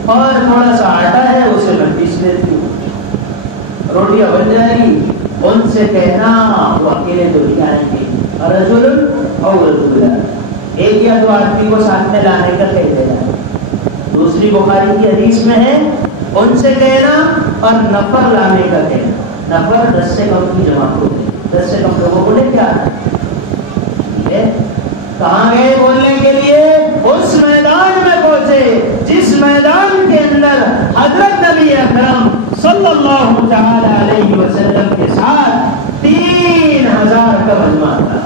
اور تھوڑا سا آٹا ہے اسے میں پیس لیتی ہوں، روٹیاں بن جائیں گی، ان سے کہنا وہ اکیلے تو نہیں آئیں گے، رجل اور رجل، ایک یا 2 آدمی کو ساتھ میں لانے کا کہہ دینا۔ دوسری بخاری کی حدیث میں ہے ان سے کہنا اور نفر لانے کا کہنا۔ نفر 10 سے کم کی جماعت ہوتی ہے، 10 سے کم لوگوں کو لے کے آنا ہے۔ کہاں گئے بولنے کے لیے؟ اس میدان میں پہنچے جس میدان کے اندر حضرت نبی اکرم صلی اللہ تعالی علیہ وسلم کے ساتھ 3000 کا مجمع تھا۔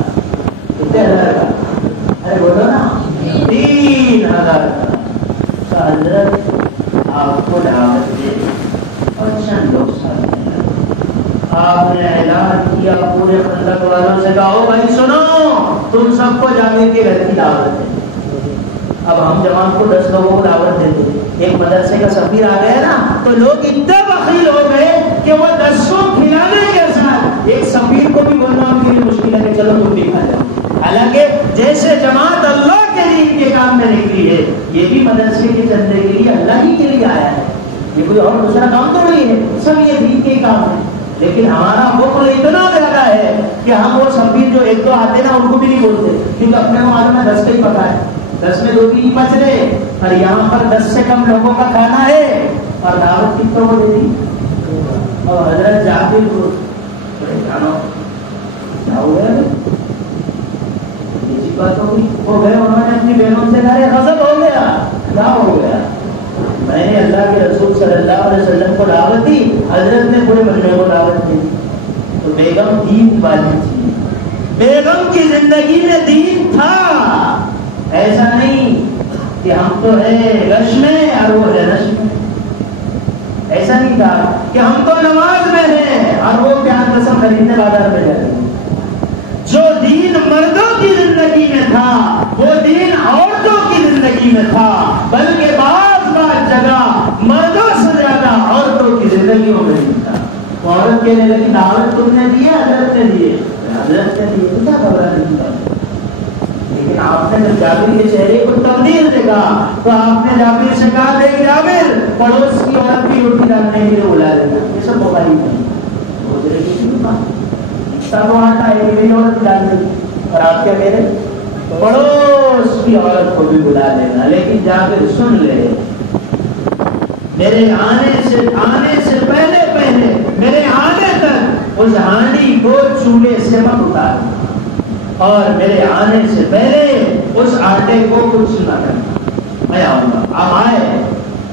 کتنے ہزار کا؟ ارے بولو نا، 3000 کا۔ حضرت آپ کو دعوت دے اور چند لوگ ساتھ ہیں۔ آپ نے اعلان کیا پورے خندق والوں سے، کہا او بھائی سنو، تم سب کو جانے کی رہتی دعوت ہے۔ اب ہم جوان کو 10 لوگوں کو دعوت دیتے، ایک مدرسے کا سفیر آ گیا نا تو لوگ اتنے بخیل ہو گئے کہ وہ 10 کو کھلانے کے ساتھ ایک سفیر کو بھی بولنا ان کے لیے مشکل ہے کہ چلو تم بھی کھا جاؤ۔ حالانکہ جیسے جماعت اللہ کے دین کے کام میں نکلی ہے، یہ بھی مدرسے کے چندے کے لیے اللہ ہی کے لیے آیا ہے، یہ کوئی اور دوسرا کام تو نہیں ہے، سب یہ دین کے کام ہے۔ لیکن ہمارا بخل اتنا زیادہ ہے کہ ہم وہ سب بھی جو ایک دو آتے نا ان کو بھی نہیں بولتے، کیونکہ اپنے کو معلوم ہے 10 کا ہی پکا ہے، 10 میں 2 3 بچ رہے، اور یہاں پر 10 سے کم لوگوں کا کھانا ہے، اور دعوت کتوں کو دے دی، اور حضرت جابر کو جانو کیا ہو گیا، ایسی بات ہو گئے، انہوں نے اپنی بہنوں سے کہا غضب ہو گیا، کیا ہو گیا، میں نے اللہ کے رسول صلی اللہ علیہ وسلم کو دعوت دی، حضرت نے پورے مجمع کو دعوت دی، تو بیگم دین والی تھی، بیگم کی زندگی میں دین تھا، ایسا نہیں کہ ہم تو ہے رش میں اور وہ ہے رش میں، ایسا نہیں تھا کہ ہم تو نماز میں ہیں اور وہ پیار قسم خریدنے بازار میں جا رہے ہیں۔ جو دین مردوں کی زندگی میں تھا وہ دین عورتوں کی زندگی میں تھا، بلکہ بعض جگہ مردوں سے زیادہ عورتوں کی زندگیوں میں نہیں تھا۔ عورت کہنے لگی دعوت تم نے دی ہے، حضرت نے دی ہے، حضرت نے دی ہے، کیا خبر نہیں تھا، لیکن آپ نے جب جابر کے چہرے کو تبدیل دیکھا تو آپ نے جابر سے کہا دیکھ جابر پڑوس کی عورت بھی روٹی ڈالنے کے لیے بلا دینا، یہ سب بخاری نہیں سب آتا ہے کہ میری عورت ڈال دیں، اور آپ کیا کہہ رہے پڑوس کی عورت کو بھی بلا دینا، لیکن جابر سن لے میرے آنے سے پہلے میرے آنے تک اس ہانڈی کو چولہے سے مت اتار، اور میرے آنے سے پہلے اس آٹے کو کچھ نہ کرنا، میں آؤں گا۔ آپ آئے،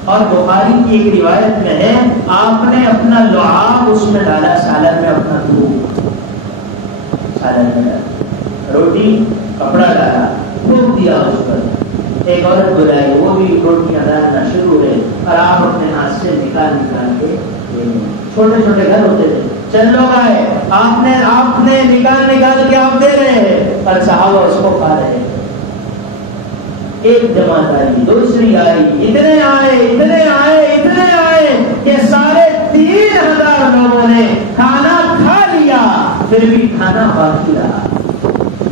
اور بخاری کی ایک روایت میں ہے آپ نے اپنا لعاب اس میں ڈالا، سالن میں اپنا دودھ، سالن میں روٹی کپڑا ڈالا، پھونک دیا اس پر، ایک عورت بلائی، وہ بھی روٹیاں ڈالنا شروع ہے، اور آپ اپنے ہاتھ سے نکال کے چھوٹے چھوٹے گھر ہوتے تھے، چند لوگ آئے، آپ نے نکال کے آپ دے رہے ہیں، اور صحابہ اس کو کھا رہے ہیں، ایک جماعت آئی، دوسری آئی، اتنے آئے کہ سارے 3000 لوگوں نے کھانا کھا لیا، پھر بھی کھانا باقی رہا،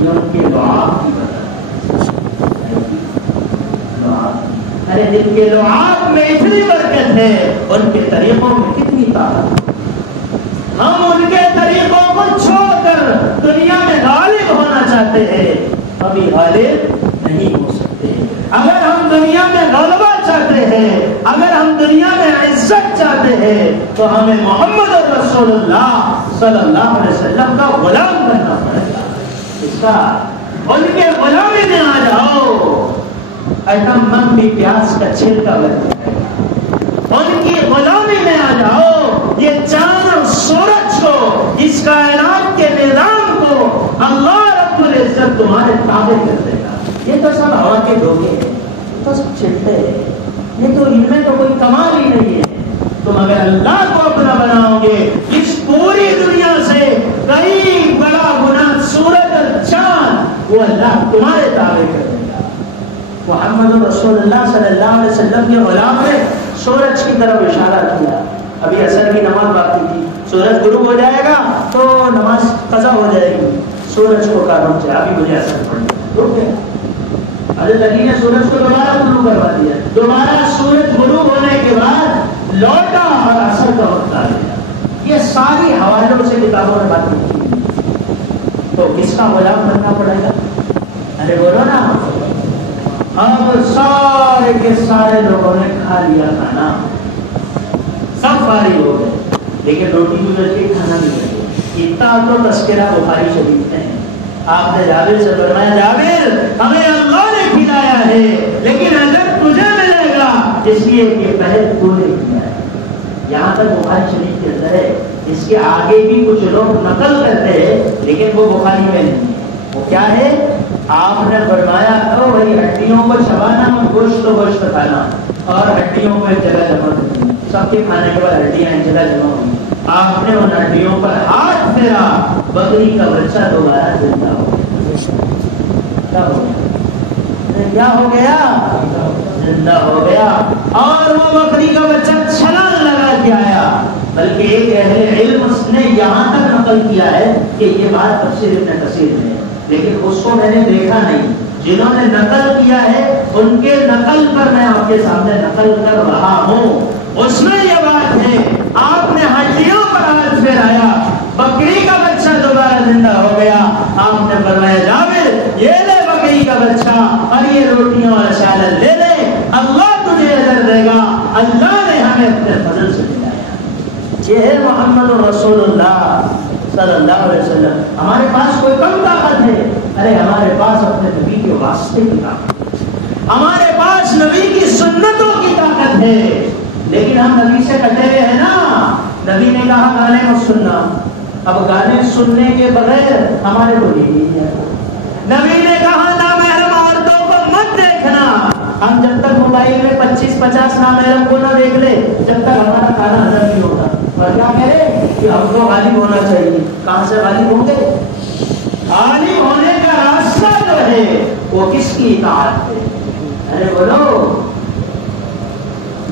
یہ ان کے لعاب کی وجہ۔ ارے جن کے لعاب میں اتنی برکت ہے، ان کے طریقوں میں کتنی طاقت، ہم ان کے طریقوں کو چھوڑ کر دنیا میں غالب ہونا چاہتے ہیں، ابھی غالب نہیں ہو سکتے۔ اگر ہم دنیا میں غلبہ چاہتے ہیں، اگر ہم دنیا میں عزت چاہتے ہیں، تو ہمیں محمد رسول اللہ صلی اللہ علیہ وسلم کا غلام بننا پڑے گا، اس کا ان کے غلامی میں آ جاؤ، ایٹم بم بھی پیاس کا چھلکا بن جائے گا، ان کی غلامی میں آ جاؤ، یہ چاند اور سورج کو، اس کائنات کے نظام کو اللہ رب العزت تمہارے تابع کر دے گا۔ یہ تو سب ہوا کے دھوکے ہیں، تو سب چھلتے ہیں، یہ تو ان میں تو کوئی کمال ہی نہیں ہے۔ تم اگر اللہ کو اپنا بناؤ گے، اس پوری دنیا سے کئی بڑا گناہ سورج اور چاند وہ اللہ تمہارے تابع کر دے گا۔ محمد رسول اللہ صلی اللہ علیہ وسلم کے غلام نے سورج کی طرف اشارہ کیا، ابھی عصر کی نماز باقی تھی، سورج غروب ہو جائے گا تو نماز قضا ہو جائے گی، سورج کو کہا رک جائے، ابھی مجھے اثر پڑے، رک گیا۔ حضرت علی نے سورج کو دوبارہ طلوع کروا دیا، دوبارہ سورج غروب ہونے کے بعد لوٹا اور اثر کا وقت آ گیا۔ یہ ساری حوالوں سے کتابوں میں بات کی، تو کس کا غلام بننا پڑے گا؟ ارے بولو نا، اب سارے کے سارے لوگوں نے کھا لیا کھانا، سب فارغ ہو گئے، لیکن روٹی گزر کے کھانا نہیں لگے۔ اتنا تو تذکرہ بخاری شریف میں ہے، آپ نے جابر سے فرمایا جابر ہمیں اللہ نے کھلایا ہے، لیکن اگر تجھے ملے گا اس لیے کہ پہلے تو نے کیا ہے۔ یہاں تک بخاری شریف کے اندر ہے، اس کے آگے بھی کچھ لوگ نقل کرتے ہیں لیکن وہ بخاری میں نہیں ہے۔ وہ کیا ہے؟ آپ نے فرمایا او بھائی ہڈیوں کو چبانا، گوشت کھانا، اور ہڈیوں کو ایک جگہ جمع کرنا، سب کے کھانے کے بعد ہڈیاں ایک جگہ جمع ہوئی، آپ نے ان ہڈیوں پر ہاتھ پھیرا، بکری کا بچہ دوبارہ زندہ ہو گیا۔ کیا ہو گیا؟ زندہ ہو گیا، اور وہ بکری کا بچہ چھلانگ لگا کے آیا۔ بلکہ ایک اہل علم نے یہاں تک نقل کیا ہے کہ یہ بات تفسیر ابن کثیر میں ہے لیکن اس کو میں نے دیکھا نہیں. جنہوں نے نقل کیا ہے ان کے نقل پر میں آپ کے سامنے نقل کر رہا ہوں. اس میں یہ بات ہے آپ نے ہڈیوں پر ہاتھ پھیرایا, بکری کا بچہ دوبارہ زندہ ہو گیا. آپ نے فرمایا جابر یہ لے بکری کا بچہ اور یہ روٹیاں اور سالن لے لے, اللہ تجھے اجر دے گا. اللہ نے ہمیں اپنے فضل سے ملایا. یہ ہے محمد رسول اللہ صلی اللہ علیہ وسلم. ہمارے پاس کوئی کم طاقت ہے؟ ارے ہمارے پاس اپنے نبی کے واسطے کی طاقت, ہمارے پاس نبی کی سنتوں کی طاقت ہے. لیکن ہم نبی سے کٹے ہوئے ہیں نا. نبی نے کہا گانے مت سننا, اب گانے سننے کے بغیر ہمارے کو نہیں ہے. نبی نے کہا نامحرم عورتوں کو مت دیکھنا. ہم جب تک موبائل میں 25-50 نامحرم کو نہ دیکھ لے جب تک ہمارا کھانا ہضم نہیں ہوتا. اور کیا کہہ رہے کہ ہم کو غالب ہونا چاہیے. کہاں سے غالب ہوں گے؟ غالب ہونے کا راستہ جو ہے وہ کس کی اطاعت ہے؟ ارے بولو,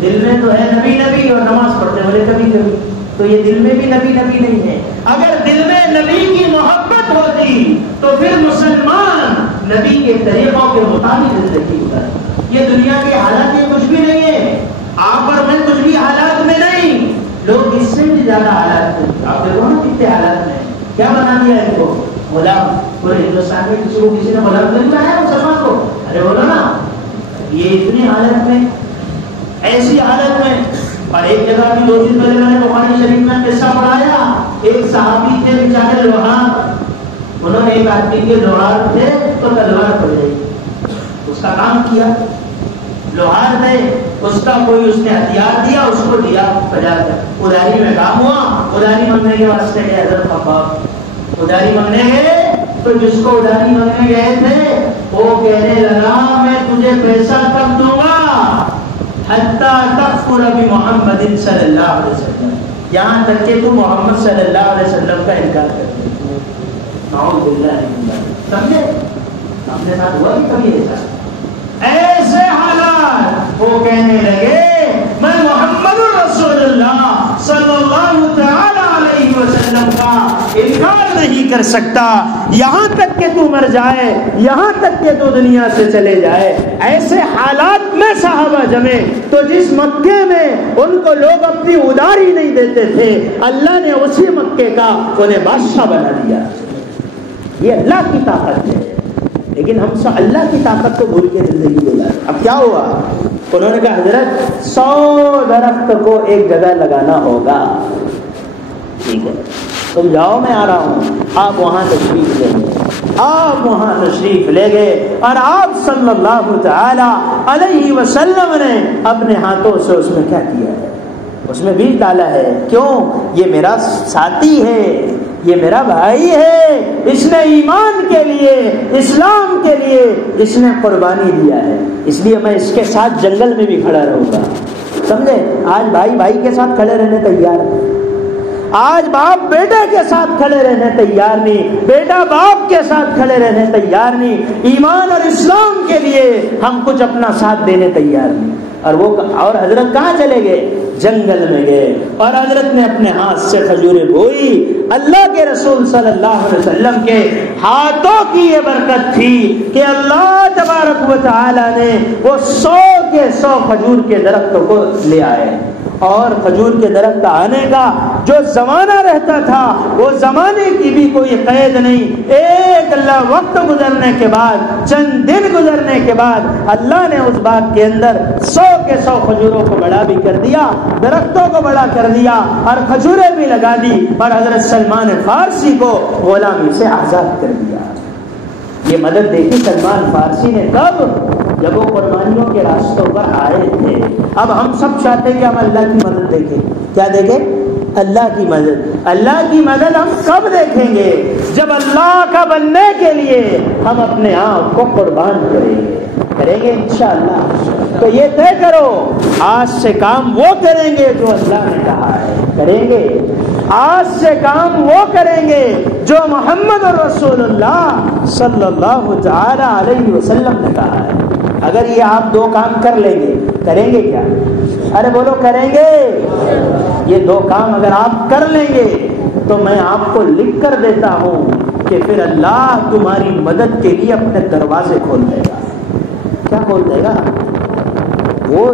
دل میں تو ہے نبی نبی اور نماز پڑھتے بولے کبھی کبھی, تو یہ دل میں بھی نبی نبی نہیں ہے. اگر دل میں نبی کی محبت ہوتی تو پھر مسلمان نبی کے طریقوں کے مطابق زندگی گزارے. یہ دنیا کے حالات یہ کچھ بھی نہیں ہے. آپ اور میں کچھ بھی حالات میں نہیں, لوگ اس سے بھی زیادہ حالات میں. آپ دیکھو نا کتنے حالات میں کیا بنا دیا ان کو غلام. پورے ہندوستان میں کسی کو کسی نے غلام نہیں بنایا مسلمان کو. ارے بولو نا, یہ اتنی حالت میں, ایسی حالت میں. اور ایک جگہ بھی 2 دن پہلے میں نے بخاری شریف میں قصہ پڑھایا. ایک صحابی تھے بیچارے لوہار, انہوں نے ایک آدمی کے لوہار تھے تو تلوار پڑ گئی. اس کا کام کیا, لوہار تھے, اس کا کوئی اس نے ہتھیار دیا, اس کو دیا 50. اداری میں کام ہوا. اداری مانگنے کے واسطے گئے حضرت خباب, اداری مانگنے گئے تو جس کو اداری مانگنے گئے تھے وہ کہنے لگا میں تجھے پیسہ کب دوں گا حتی تکفر بمحمد صلی اللہ علیہ وسلم, یہاں تک کہ تو محمد صلی اللہ علیہ وسلم کا انکار کرتے. نعوذ باللہ من ذلک. سمجھے اپنے ساتھ ہوا بھی کبھی ایسا. ایسے حالات وہ کہنے لگے میں محمد رسول اللہ صلی اللہ تعالی علیہ وسلم کا انکار نہیں کر سکتا یہاں تک کہ تو مر جائے, یہاں تک کہ تو دنیا سے چلے جائے. ایسے حالات میں صحابہ جمے تو جس مکے میں ان کو لوگ اپنی اداری نہیں دیتے تھے, اللہ نے اسی مکے کا انہیں بادشاہ بنا دیا. یہ اللہ کی طاقت ہے. لیکن ہم سب اللہ کی طاقت کو بھول کے زندگی گزارے. اب کیا ہوا؟ انہوں نے کہا حضرت 100 درخت کو ایک جگہ لگانا ہوگا. ٹھیک ہے تم جاؤ میں آ رہا ہوں. آپ وہاں تشریف لے گئے, آپ وہاں تشریف لے گئے اور آپ صلی اللہ تعالی علیہ وسلم نے اپنے ہاتھوں سے اس میں کیا کیا ہے, اس میں بیج ڈالا ہے. کیوں؟ یہ میرا ساتھی ہے, یہ میرا بھائی ہے, اس نے ایمان کے لیے, اسلام کے لیے اس نے قربانی دیا ہے, اس لیے میں اس کے ساتھ جنگل میں بھی کھڑا رہوں گا. سمجھے؟ آج بھائی بھائی کے ساتھ کھڑے رہنے تیار ہے, آج باپ بیٹے کے ساتھ کھڑے رہنے تیار نہیں, بیٹا باپ کے ساتھ کھڑے رہنے تیار نہیں. ایمان اور اسلام کے لیے ہم کچھ اپنا ساتھ دینے تیار نہیں. اور حضرت کہاں چلے گئے؟ جنگل میں گئے اور حضرت نے اپنے ہاتھ سے کھجوریں بوئی. اللہ کے رسول صلی اللہ علیہ وسلم کے ہاتھوں کی یہ برکت تھی کہ اللہ تبارک و تعالی نے وہ 100 کے 100 کھجور کے درختوں کو لے آئے. اور کھجور کے درخت آنے کا جو زمانہ رہتا تھا وہ زمانے کی بھی کوئی قید نہیں. ایک اللہ وقت گزرنے کے بعد, چند دن گزرنے کے بعد اللہ نے اس باغ کے اندر 100 کے 100 کھجوروں کو بڑا بھی کر دیا, درختوں کو بڑا کر دیا اور کھجوریں بھی لگا دی اور حضرت سلمان فارسی کو غلامی سے آزاد کر دیا. یہ مدد دیکھی سلمان فارسی نے کب؟ جب وہ قربانیوں کے راستوں پر آئے تھے. اب ہم سب چاہتے ہیں کہ ہم اللہ کی مدد دیکھیں. کیا دیکھیں؟ اللہ کی مدد. اللہ کی مدد ہم کب دیکھیں گے؟ جب اللہ کا بننے کے لیے ہم اپنے آپ کو قربان کریں گے انشاءاللہ. تو یہ طے کرو آج سے کام وہ کریں گے جو اللہ نے کہا ہے کریں گے. آج سے کام وہ کریں گے جو محمد رسول اللہ صلی اللہ تعالی علیہ وسلم نے کہا ہے. اگر یہ آپ 2 کام کر لیں گے, کریں گے کیا؟ ارے بولو کریں گے. یہ 2 کام اگر آپ کر لیں گے تو میں آپ کو لکھ کر دیتا ہوں کہ کہ پھر اللہ تمہاری مدد کے لیے اپنے دروازے کھول دے گا. کیا کھول دے گا؟ وہ